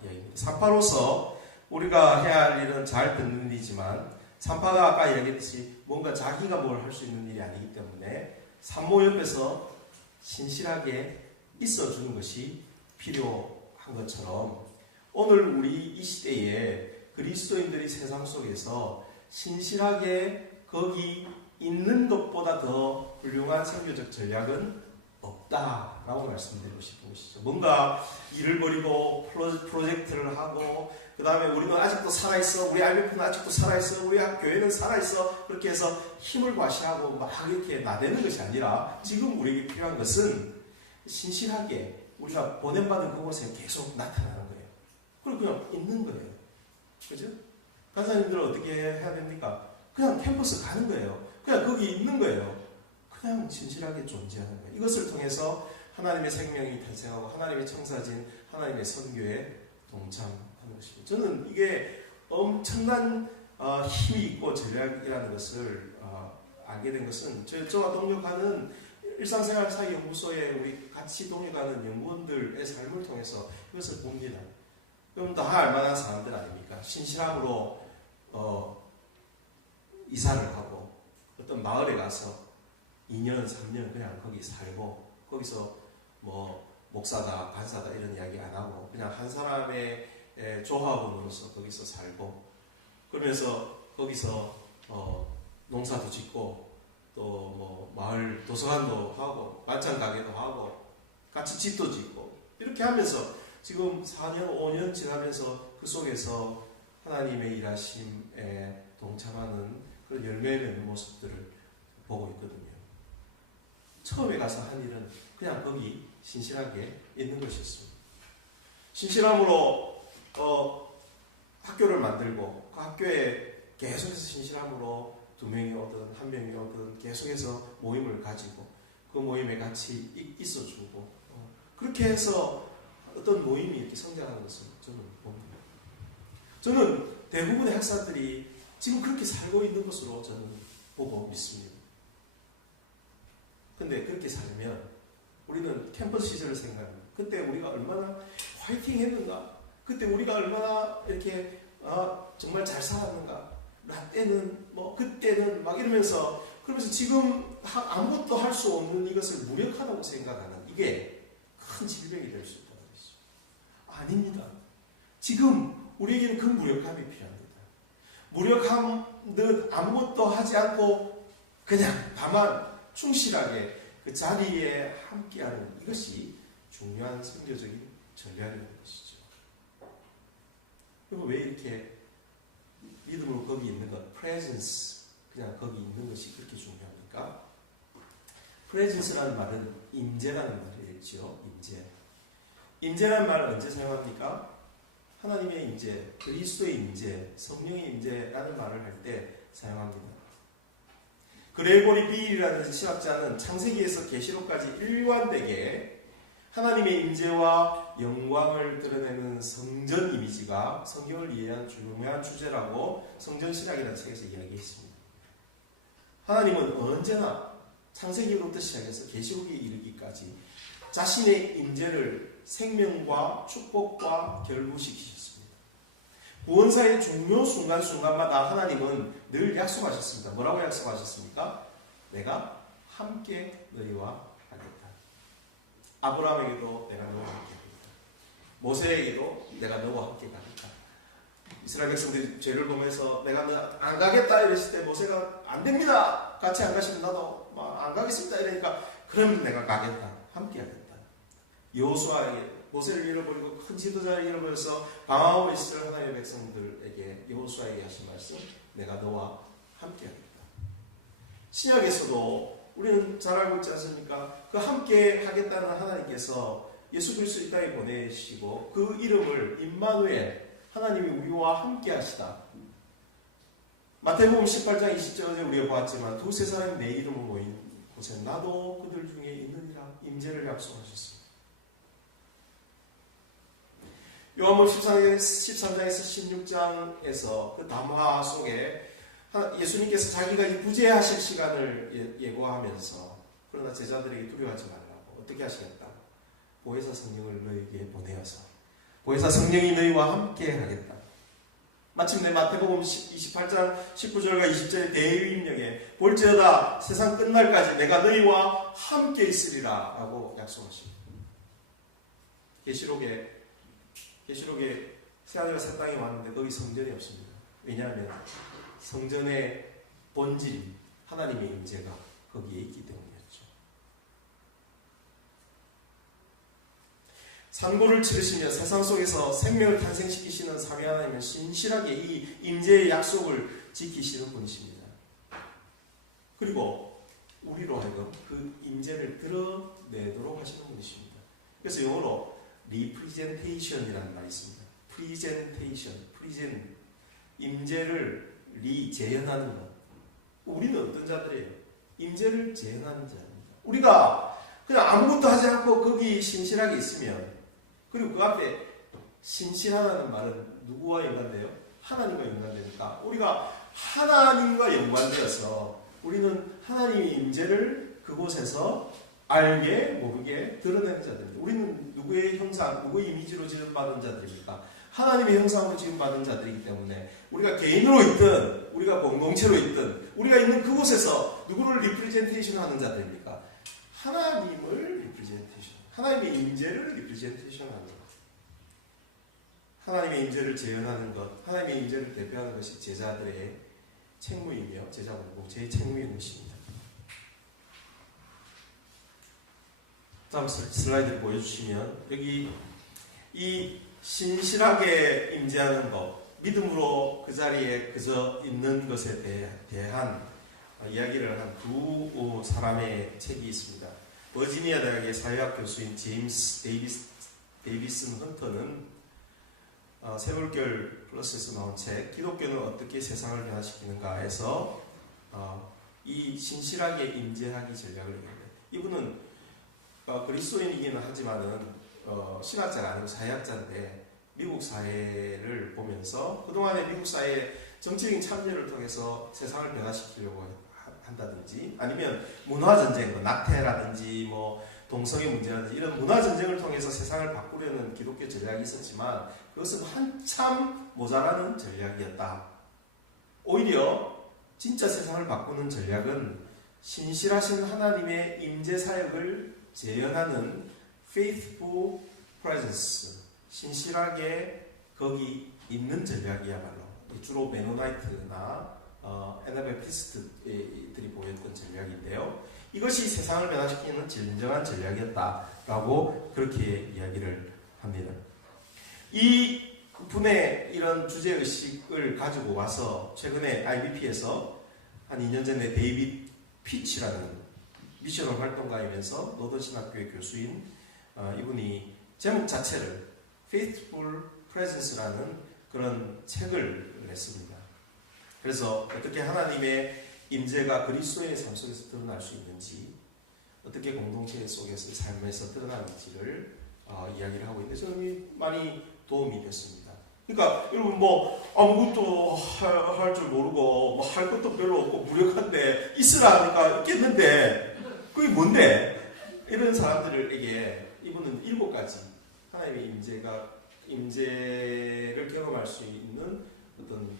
이야기입니다. 산파로서 우리가 해야 할 일은 잘 듣는 일이지만 산파가 아까 이야기했듯이 뭔가 자기가 뭘 할 수 있는 일이 아니기 때문에 산모 옆에서 신실하게 있어주는 것이 필요한 것처럼 오늘 우리 이 시대에 그리스도인들이 세상 속에서 신실하게 거기 있는 것보다 더 훌륭한 선교적 전략은 없다라고 말씀드리고 싶은 것이죠. 뭔가 일을 벌이고 프로젝트를 하고 그 다음에 우리는 아직도 살아있어, 우리 IMF는 아직도 살아있어, 우리 교회는 살아있어 그렇게 해서 힘을 과시하고 막 이렇게 나대는 것이 아니라 지금 우리에게 필요한 것은 신실하게 우리가 보냄받은 그곳에 계속 나타나는 거예요. 그리고 그냥 있는 거예요. 그죠? 간사님들은 어떻게 해야 됩니까? 그냥 캠퍼스 가는 거예요. 그냥 거기 있는 거예요. 그냥 진실하게 존재하는 거예요. 이것을 통해서 하나님의 생명이 탄생하고 하나님의 청사진, 하나님의 선교에 동참하는 것입니다. 저는 이게 엄청난 힘이 있고 전략이라는 것을 알게 된 것은 저와 동역하는 일상생활 사이 연구소에 우리 같이 동역하는 연구원들의 삶을 통해서 이것을 봅니다. 그럼 다 알만한 사람들 아닙니까? 신실함으로 이사를 하고 어떤 마을에 가서 2년, 3년 그냥 거기 살고 거기서 뭐 목사다, 간사다 이런 이야기 안 하고 그냥 한 사람의 조합원으로서 거기서 살고 그러면서 거기서 농사도 짓고 또 뭐 마을 도서관도 하고 반찬 가게도 하고 같이 집도 짓고 이렇게 하면서 지금 4년, 5년 지나면서 그 속에서 하나님의 일하심에 동참하는 그런 열매 맺는 모습들을 보고 있거든요. 처음에 가서 한 일은 그냥 거기 신실하게 있는 것이었습니다. 신실함으로 학교를 만들고 그 학교에 계속해서 신실함으로 2명이 오든 1명이 오든 계속해서 모임을 가지고 그 모임에 같이 있어주고 그렇게 해서 어떤 모임이 이렇게 성장하는 것을 저는 봅니다. 저는 대부분의 학사들이 지금 그렇게 살고 있는 것으로 저는 보고 있습니다. 근데 그렇게 살면 우리는 캠퍼스 시절을 생각합니다. 그때 우리가 얼마나 화이팅 했는가? 그때 우리가 얼마나 이렇게 정말 잘 살았는가? 라떼는 뭐 그때는 막 이러면서 그러면서 지금 아무것도 할 수 없는 이것을 무력하다고 생각하는 이게 큰 질병이 될 수 있다는 것이죠. 아닙니다. 지금 우리에게는 그 무력함이 필요합니다. 무력함은 아무것도 하지 않고 그냥 다만 충실하게 그 자리에 함께하는 이것이 중요한 선교적인 전략인 것이죠. 그리고 왜 이렇게 믿음으로 거기 있는 것, presence, 그냥 거기 있는 것이 그렇게 중요합니까? presence라는 말은 임재라는 말이겠죠. 임재. 임재라는 말을 언제 사용합니까? 하나님의 임재, 그리스도의 임재, 성령의 임재라는 말을 할 때 사용합니다. 그레고리 비일이라는 신학자는 창세기에서 계시록까지 일관되게 하나님의 임재와 영광을 드러내는 성전 이미지가 성경을 이해한 중요한 주제라고 성전신학이라는 책에서 이야기했습니다. 하나님은 언제나 창세기로부터 시작해서 계시록에 이르기까지 자신의 임재를 생명과 축복과 결부시키셨습니다. 구원사의 중요 순간순간마다 하나님은 늘 약속하셨습니다. 뭐라고 약속하셨습니까? 내가 함께 너희와 하겠다. 아브라함에게도 내가 너와 함께 하겠다. 모세에게도 내가 너와 함께 가겠다. 이스라엘 백성들이 죄를 범해서 내가 너 안 가겠다 이랬을 때 모세가 안 됩니다. 같이 안 가시면 나도 안 가겠습니다. 이러니까 그러면 내가 가겠다. 함께 하겠다. 여호수아에게 모세를 잃어버리고 큰 지도자를 잃어버려서 방황하고 있을 하나님의 백성들에게 여호수아에게 하신 말씀, 내가 너와 함께 하겠다. 신약에서도 우리는 잘 알고 있지 않습니까? 그 함께 하겠다는 하나님께서 예수 그리스도 이 땅에 보내시고 그 이름을 임마누엘, 하나님이 우리와 함께 하시다. 마태복음 18장 20절에 우리가 보았지만 두세 사람이 내 이름으로 모인 곳에 나도 그들 중에 있느니라 임재를 약속하셨습니다. 요한복음 13장에서 16장에서 그 담화 속에 예수님께서 자기가 이 부재하실 시간을 예고하면서 그러나 제자들에게 두려워하지 말라고 어떻게 하시겠다? 보혜사 성령을 너희에게 보내어서 보혜사 성령이 너희와 함께 하겠다. 마침내 마태복음 28장 19절과 20절의 대유임령에 볼지어다 세상 끝날까지 내가 너희와 함께 있으리라 라고 약속하십니다. 계시록에 새하늘과 새 땅이 왔는데 거기 성전이 없습니다. 왜냐하면 성전의 본질 하나님의 임재가 거기에 있기 때문이었죠. 산고를 치르시며 세상 속에서 생명을 탄생시키시는 삼위 하나님은 신실하게 이 임재의 약속을 지키시는 분이십니다. 그리고 우리로 하여금 그 임재를 드러내도록 하시는 분이십니다. 그래서 영어로 representation이라는 말이 있습니다. present, 임재를 재현하는 것. 우리는 어떤 자들이에요? 임재를 재현하는 자입니다. 우리가 그냥 아무것도 하지 않고 거기 신실하게 있으면, 그리고 그 앞에 신실하다는 말은 누구와 연관돼요? 하나님과 연관되니까 우리가 하나님과 연관되어서 우리는 하나님의 임재를 그곳에서 알게 모르게 드러내는 자들입니다. 우리는 누구의 형상, 누구의 이미지로 지음받은 자들입니까? 하나님의 형상으로 지음받은 자들이기 때문에 우리가 개인으로 있든 우리가 공동체로 있든 우리가 있는 그곳에서 누구를 리프레젠테이션 하는 자들입니까? 하나님을 리프레젠테이션, 하나님의 임재를 리프레젠테이션 하는 것, 하나님의 임재를 재현하는 것, 하나님의 임재를 대표하는 것이 제자들의 책무이며 제자 공동체의 책무인 것입니다. 다음 슬라이드를 보여주시면 여기 이 신실하게 임재하는 것, 믿음으로 그 자리에 그저 있는 것에 대한 이야기를 한 두 사람의 책이 있습니다. 버지니아 대학의 사회학 교수인 제임스 데이비슨 헌터는 새물결 플러스에서 나온 책 기독교는 어떻게 세상을 변화시키는가에서 이 신실하게 임재하기 전략을 얘기합니다. 이분은 그리스도인이기는 하지만은 신학자가 아니고 사회학자인데 미국 사회를 보면서 그동안의 미국 사회의 정치적인 참여를 통해서 세상을 변화시키려고 한다든지 아니면 문화전쟁, 낙태라든지 동성애 문제라든지 이런 문화 전쟁을 통해서 세상을 바꾸려는 기독교 전략이 있었지만 그것은 한참 모자라는 전략이었다. 오히려 진짜 세상을 바꾸는 전략은 신실하신 하나님의 임재 사역을 재현하는 faithful presence, 신실하게 거기 있는 전략이야말로 주로 메노나이트나 에나베피스트들이 보였던 전략인데요. 이것이 세상을 변화시키는 진정한 전략이었다라고 그렇게 이야기를 합니다. 이 분의 이런 주제의식을 가지고 와서 최근에 IBP에서 한 2년 전에 데이빗 피치라는 미셔널 활동가이면서 노던신학교의 교수인 이분이 제목 자체를 Faithful Presence라는 그런 책을 냈습니다. 그래서 어떻게 하나님의 임재가 그리스도인의 삶 속에서 드러날 수 있는지, 어떻게 공동체 속에서 삶에서 드러나는지를 이야기를 하고 있는데 저는 많이 도움이 됐습니다. 그러니까 여러분 뭐 아무것도 할 줄 모르고 뭐 할 것도 별로 없고 무력한데 있으라 하니까 있겠는데 그게 뭔데? 이런 사람들에게 이분은 7가지 하나님의 임재를 경험할 수 있는 어떤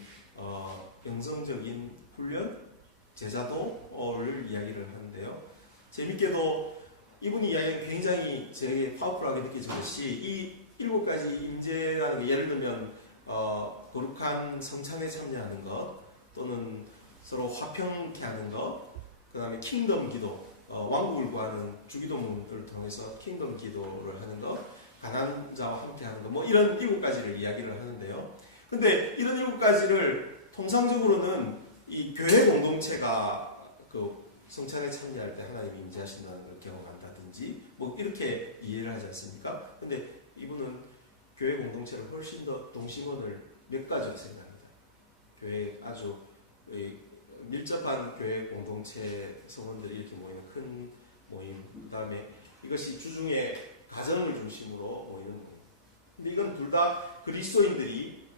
영성적인 훈련, 제자도를 이야기를 하는데요. 재밌게도 이분이 이야기는 굉장히 제게 파워풀하게 느껴진 것이 이 7가지 임재라는 게 예를 들면 거룩한 성찬에 참여하는 것, 또는 서로 화평케 하는 것, 그 다음에 킹덤 기도, 왕국을 구하는 주기도문들을 통해서 킹덤 기도를 하는 것, 가난한 자와 함께 하는 것, 뭐 이런 7가지를 이야기를 하는데요. 근데 이런 7가지를 통상적으로는 이 교회 공동체가 그 성찬에 참여할 때 하나님이 임재하신다는 걸 경험한다든지 뭐 이렇게 이해를 하지 않습니까? 근데 이분은 교회 공동체를 훨씬 더 동심원을 몇 가지로 생각합니다. 교회 아주 밀접한 교회 공동체 성원들이 이렇게 모이는 큰 모임, 그 다음에 이것이 주중에 가정을 중심으로 모이는 모임. 근데 이건 둘 다 그리스도인들이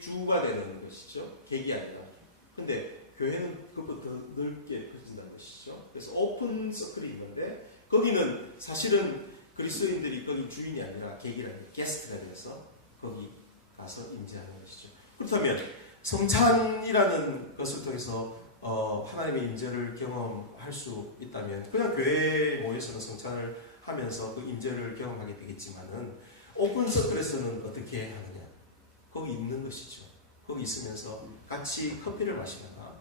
주가 되는 것이죠. 객이 아니라. 근데 교회는 그것보다 더 넓게 퍼진다는 것이죠. 그래서 오픈 서클이 있는데 거기는 사실은 그리스도인들이 거기 주인이 아니라 객이라는 게스트가 되어서 거기 가서 임재하는 것이죠. 그렇다면 성찬이라는 것을 통해서 하나님의 임재를 경험할 수 있다면 그냥 교회에 모여서는 성찬을 하면서 그 임재를 경험하게 되겠지만은 오픈 서클에서는 어떻게 하느냐? 거기 있는 것이죠. 거기 있으면서 같이 커피를 마시거나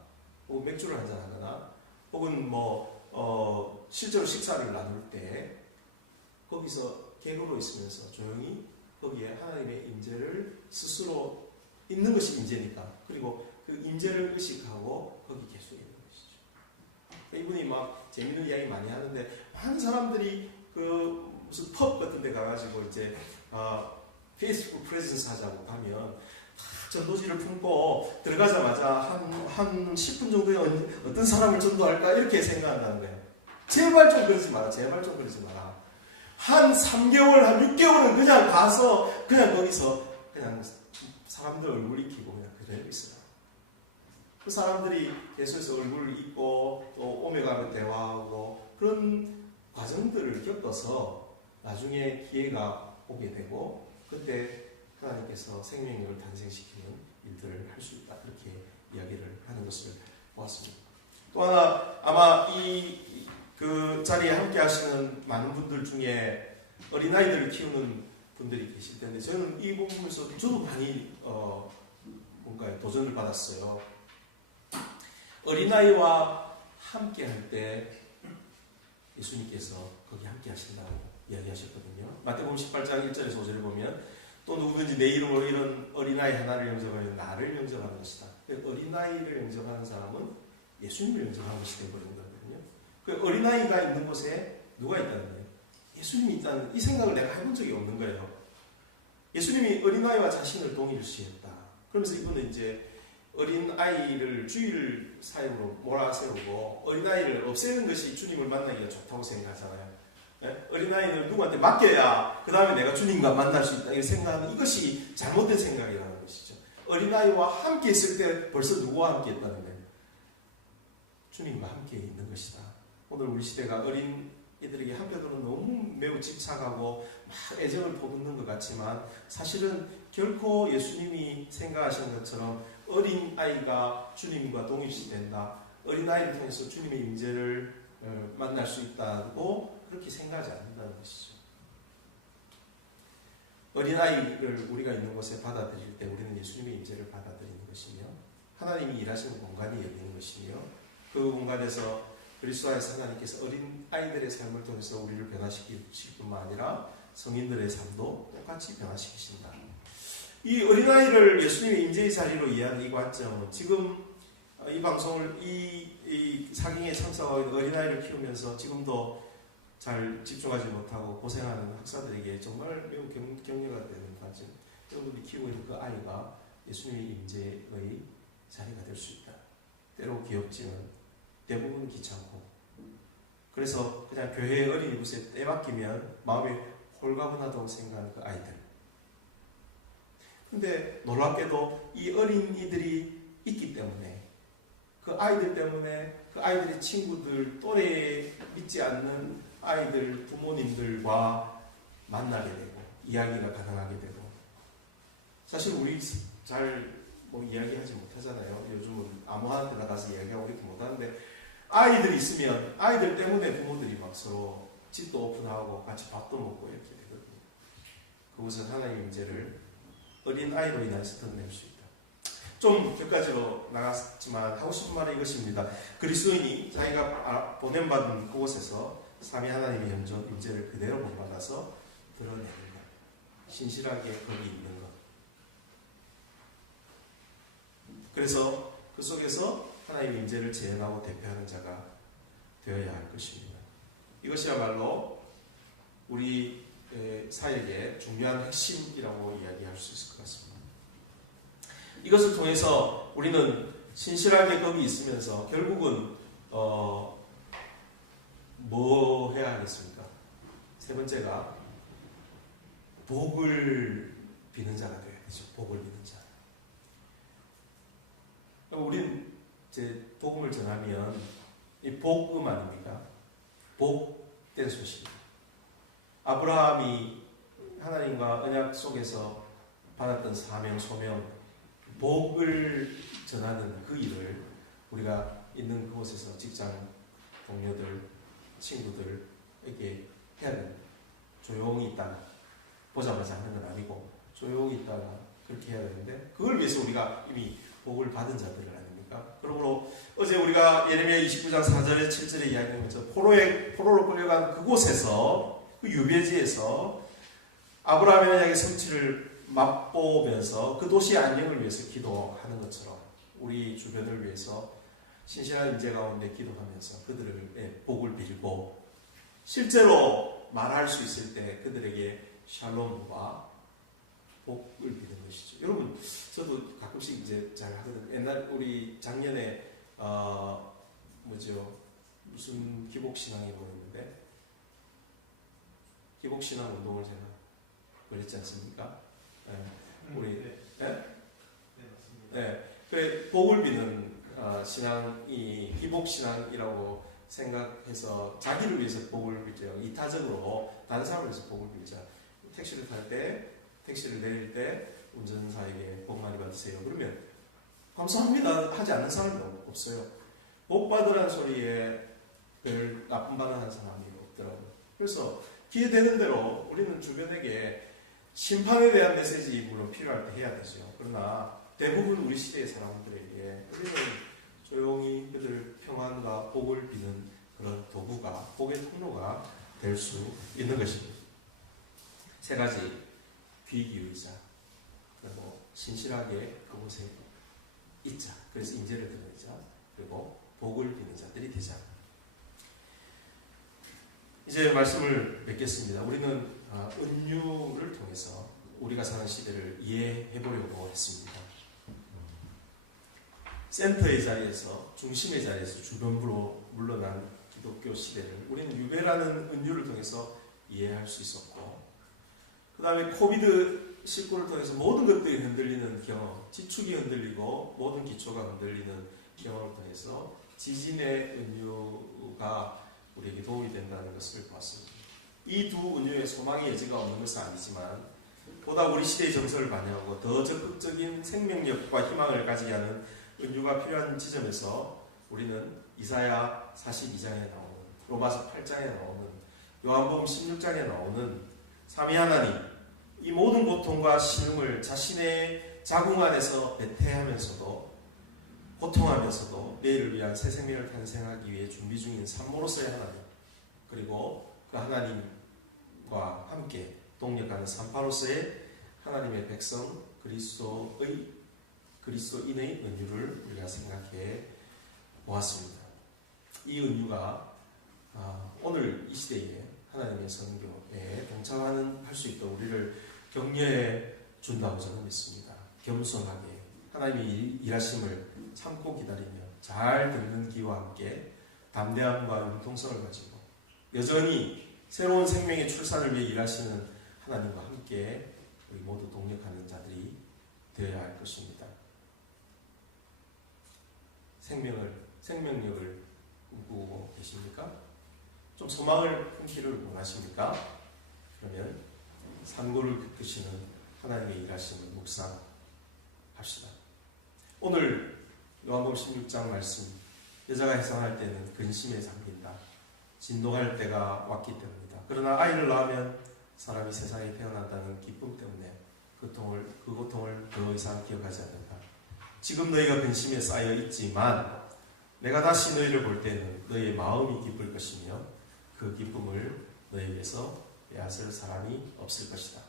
혹은 맥주를 한잔 하거나 혹은 실제로 식사를 나눌 때 거기서 객으로 있으면서 조용히 거기에 하나님의 임재를 스스로 있는 것이 임재니까 그리고 그 임재를 의식하고 거기 계속 있는 것이죠. 이분이 막 재밌는 이야기 많이 하는데 많은 사람들이 그 무슨 펍 같은 데 가가지고 이제 페이스북 프레젠스 하자고 하면 전도지를 품고 들어가자마자 한 10분 정도에 어떤 사람을 전도할까 이렇게 생각한다는 거예요. 제발 좀 그러지 마라. 제발 좀 그러지 마라. 한 3개월, 한 6개월은 그냥 가서 그냥 거기서 그냥 사람들 얼굴 익히고 그냥 그대로 있어요. 그 사람들이 계속해서 얼굴을 잊고 또 오메가로 대화하고 그런 과정들을 겪어서 나중에 기회가 오게 되고 그때 하나님께서 생명력을 탄생시키는 일들을 할 수 있다. 그렇게 이야기를 하는 것을 보았습니다. 또 하나 아마 그 자리에 함께 하시는 많은 분들 중에 어린아이들을 키우는 분들이 계실 텐데 저는 이 부분에서 저도 많이 뭔가 도전을 받았어요. 어린아이와 함께 할 때 예수님께서 거기 함께 하신다고 이야기하셨거든요. 마태복음 18장 1절에서 5절을 보면 또 누구든지 내 이름으로 이런 어린아이 하나를 영접하면 나를 영접하는 것이다. 어린아이를 영접하는 사람은 예수님을 영접하는 것이 되어버리는 거거든요. 그 어린아이가 있는 곳에 누가 있다는 거예요? 예수님이 있다는 이 생각을 내가 해본 적이 없는 거예요. 예수님이 어린아이와 자신을 동일시했다. 그러면서 이분은 이제 어린아이를 주일 사역으로 몰아세우고 어린아이를 없애는 것이 주님을 만나기가 좋다고 생각하잖아요. 어린아이는 누구한테 맡겨야 그 다음에 내가 주님과 만날 수 있다 이렇게 생각하는 이것이 잘못된 생각이라는 것이죠. 어린아이와 함께 있을 때 벌써 누구와 함께 있다는 거예요? 주님과 함께 있는 것이다. 오늘 우리 시대가 어린 이들에게 한편으로는 너무 매우 집착하고 막 애정을 퍼붓는 것 같지만 사실은 결코 예수님이 생각하시는 것처럼 어린 아이가 주님과 동일시된다. 어린 아이를 통해서 주님의 임재를 만날 수 있다고 그렇게 생각하지 않는다는 것이죠. 어린 아이를 우리가 있는 곳에 받아들일 때 우리는 예수님의 임재를 받아들이는 것이며 하나님이 일하시는 공간이 열리는 것이며 그 공간에서 그리스도 안에서 하나님께서 어린 아이들의 삶을 통해서 우리를 변화시킬 뿐만 아니라 성인들의 삶도 똑같이 변화시키신다. 이 어린아이를 예수님의 임재의 자리로 이해하는 이 관점은 지금 이 방송을 이 사경에 참석하고 있는 어린아이를 키우면서 지금도 잘 집중하지 못하고 고생하는 학사들에게 정말 매우 격려가 되는 관점. 여러분들이 키우고 있는 그 아이가 예수님의 임재의 자리가 될 수 있다. 때로 귀엽지만 대부분 귀찮고 그래서 그냥 교회의 어린이 부스에 떼박히면 마음이 홀가분하다고 생각하는 그 아이들. 근데 놀랍게도 이 어린이들이 있기 때문에 그 아이들 때문에 그 아이들의 친구들 또래에 믿지 않는 아이들 부모님들과 만나게 되고 이야기가 가능하게 되고 사실 우리 잘 뭐 이야기하지 못하잖아요. 요즘은 아무한테 나가서 이야기하고 이렇게 못하는데 아이들이 있으면 아이들 때문에 부모들이 막 서로 집도 오픈하고 같이 밥도 먹고 이렇게 되거든요. 그것은 하나님의 임재를 어린 아이로 인해서 드러낼 수 있다. 좀 격가지로 나갔지만 하고 싶은 말은 이것입니다. 그리스도인이 자기가 보냄받은 그곳에서 삼위 하나님의 영존 임재를 그대로 본받아서 드러내는 것. 신실하게 거기 있는 것. 그래서 그 속에서 하나님의 임재를 재현하고 대표하는 자가 되어야 할 것입니다. 이것이야말로 우리 사역의 중요한 핵심이라고 이야기할 수 있을 것 같습니다. 이것을 통해서 우리는 신실하게 거기 있으면서 결국은 뭐 해야 하겠습니까? 세 번째가 복을 비는 자가 되어야 되죠. 복을 비는 자. 우린 이제 복음을 전하면 이 복음 아닙니까? 복된 소식입니다. 아브라함이 하나님과 언약 속에서 받았던 사명, 소명, 복을 전하는 그 일을 우리가 있는 그곳에서 직장 동료들, 친구들에게 해야 됩니다. 조용히 있다가 보자마자 하는 건 아니고 조용히 있다가 그렇게 해야 되는데 그걸 위해서 우리가 이미 복을 받은 자들을 아닙니까? 그러므로 어제 우리가 예레미야 29장 4절에 7절에 이야기한 것처럼 포로로 끌려간 그곳에서 그 유배지에서 아브라함의 언약의 성취를 맛보면서 그 도시의 안녕을 위해서 기도하는 것처럼 우리 주변을 위해서 신실한 임재 가운데 기도하면서 그들의 복을 빌고 실제로 말할 수 있을 때 그들에게 샬롬과 복을 비는 것이죠. 여러분, 저도 가끔씩 이제 잘 하거든요. 옛날 우리 작년에 무슨 기복신앙이 보였는데 기복신앙 운동을 제가 벌였지 않습니까? 네. 우리 네, 그래 복을 비는 신앙이 기복신앙이라고 생각해서 자기를 위해서 복을 빌죠. 이타적으로 다른 사람을 위해서 복을 빌자. 택시를 탈 때, 택시를 내릴 때 운전사에게 복 많이 받으세요. 그러면 감사합니다 하지 않는 사람이 없어요. 복 받으라는 소리에 별 나쁜 반응하는 사람이 없더라고요. 그래서 기회 되는 대로 우리는 주변에게 심판에 대한 메시지 물론 필요할 때 해야 되죠. 그러나 대부분 우리 시대의 사람들에게 우리는 조용히 그들 평안과 복을 비는 그런 도구가, 복의 통로가 될 수 있는 것입니다. 세 가지, 귀 기울이자, 그리고 신실하게 그곳에 있자, 그래서 임재를 드러내자, 그리고 복을 비는 자들이 되자. 이제 말씀을 맺겠습니다. 우리는 은유를 통해서 우리가 사는 시대를 이해해 보려고 했습니다. 센터의 자리에서, 중심의 자리에서 주변부로 물러난 기독교 시대를 우리는 유배라는 은유를 통해서 이해할 수 있었고, 그 다음에 코비드19를 통해서 모든 것들이 흔들리는 경험, 지축이 흔들리고 모든 기초가 흔들리는 경험을 통해서 지진의 은유가 우리에게 도움이 된다는 것을 보았습니다. 이 두 은유의 소망의 여지가 없는 것은 아니지만 보다 우리 시대의 정서를 반영하고 더 적극적인 생명력과 희망을 가지게 하는 은유가 필요한 지점에서 우리는 이사야 42장에 나오는, 로마서 8장에 나오는, 요한복음 16장에 나오는 삼위 하나님, 이 모든 고통과 신음을 자신의 자궁 안에서 배태하면서도 고통하면서도 내일을 위한 새 생명을 탄생하기 위해 준비 중인 산모로서의 하나님, 그리고 그 하나님과 함께 동력하는 산파로서의 하나님의 백성 그리스도인의 은유를 우리가 생각해 보았습니다. 이 은유가 오늘 이 시대에 하나님의 선교에 동참할 수 있도록 우리를 격려해 준다고 저는 믿습니다. 겸손하게 하나님의 일하심을 참고 기다리며 잘 듣는 귀와 함께 담대함과 융통성을 가지고 여전히 새로운 생명의 출산을 위해 일하시는 하나님과 함께 우리 모두 동력하는 자들이 되어야 할 것입니다. 생명력을 꿈꾸고 계십니까? 좀 소망을 품기를 원하십니까? 그러면 산고를 겪으시는 하나님의 일하심을 묵상합시다. 오늘 요한복음 16장 말씀, 여자가 해산할 때는 근심에 잠긴다. 진노할 때가 왔기 때문이다. 그러나 아이를 낳으면 사람이 세상에 태어난다는 기쁨 때문에 그 고통을 더 이상 기억하지 않는다. 지금 너희가 근심에 쌓여 있지만 내가 다시 너희를 볼 때는 너희의 마음이 기쁠 것이며 그 기쁨을 너희에게서 빼앗을 사람이 없을 것이다.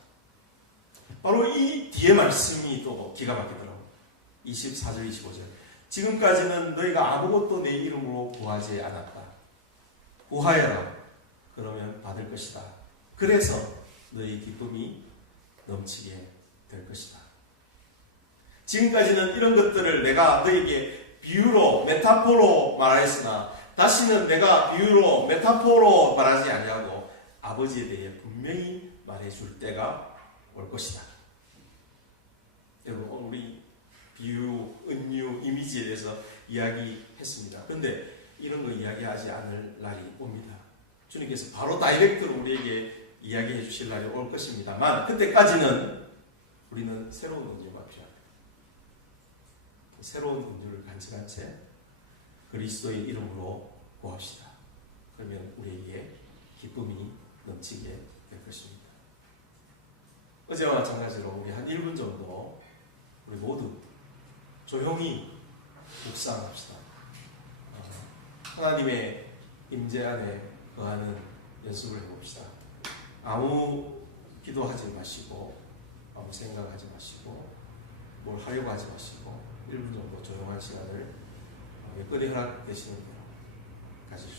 바로 이 뒤에 말씀이 또 기가 막히더라고요. 24절 25절. 지금까지는 너희가 아무것도 내 이름으로 구하지 않았다. 구하여라. 그러면 받을 것이다. 그래서 너희 기쁨이 넘치게 될 것이다. 지금까지는 이런 것들을 내가 너희에게 비유로 메타포로 말하였으나 다시는 내가 비유로 메타포로 말하지 아니하고 아버지에 대해 분명히 말해줄 때가 올 것이다. 여러분 우리 비유, 은유, 이미지에 대해서 이야기했습니다. 그런데 이런 거 이야기하지 않을 날이 옵니다. 주님께서 바로 다이렉트로 우리에게 이야기해 주실 날이 올 것입니다만 그때까지는 우리는 새로운 은유가 필요합니다. 새로운 은유를 간직한 채 그리스도의 이름으로 구합시다. 그러면 우리에게 기쁨이 넘치게 될 것입니다. 어제와 마찬가지로 우리 한 1분 정도 우리 모두 조용히 묵상합시다. 하나님의 임재 안에 거하는 연습을 해봅시다. 아무 기도하지 마시고 아무 생각하지 마시고 뭘 하려고 하지 마시고 1분 정도 조용한 시간을 몇 번이 허락되시는 대로 가지십시오.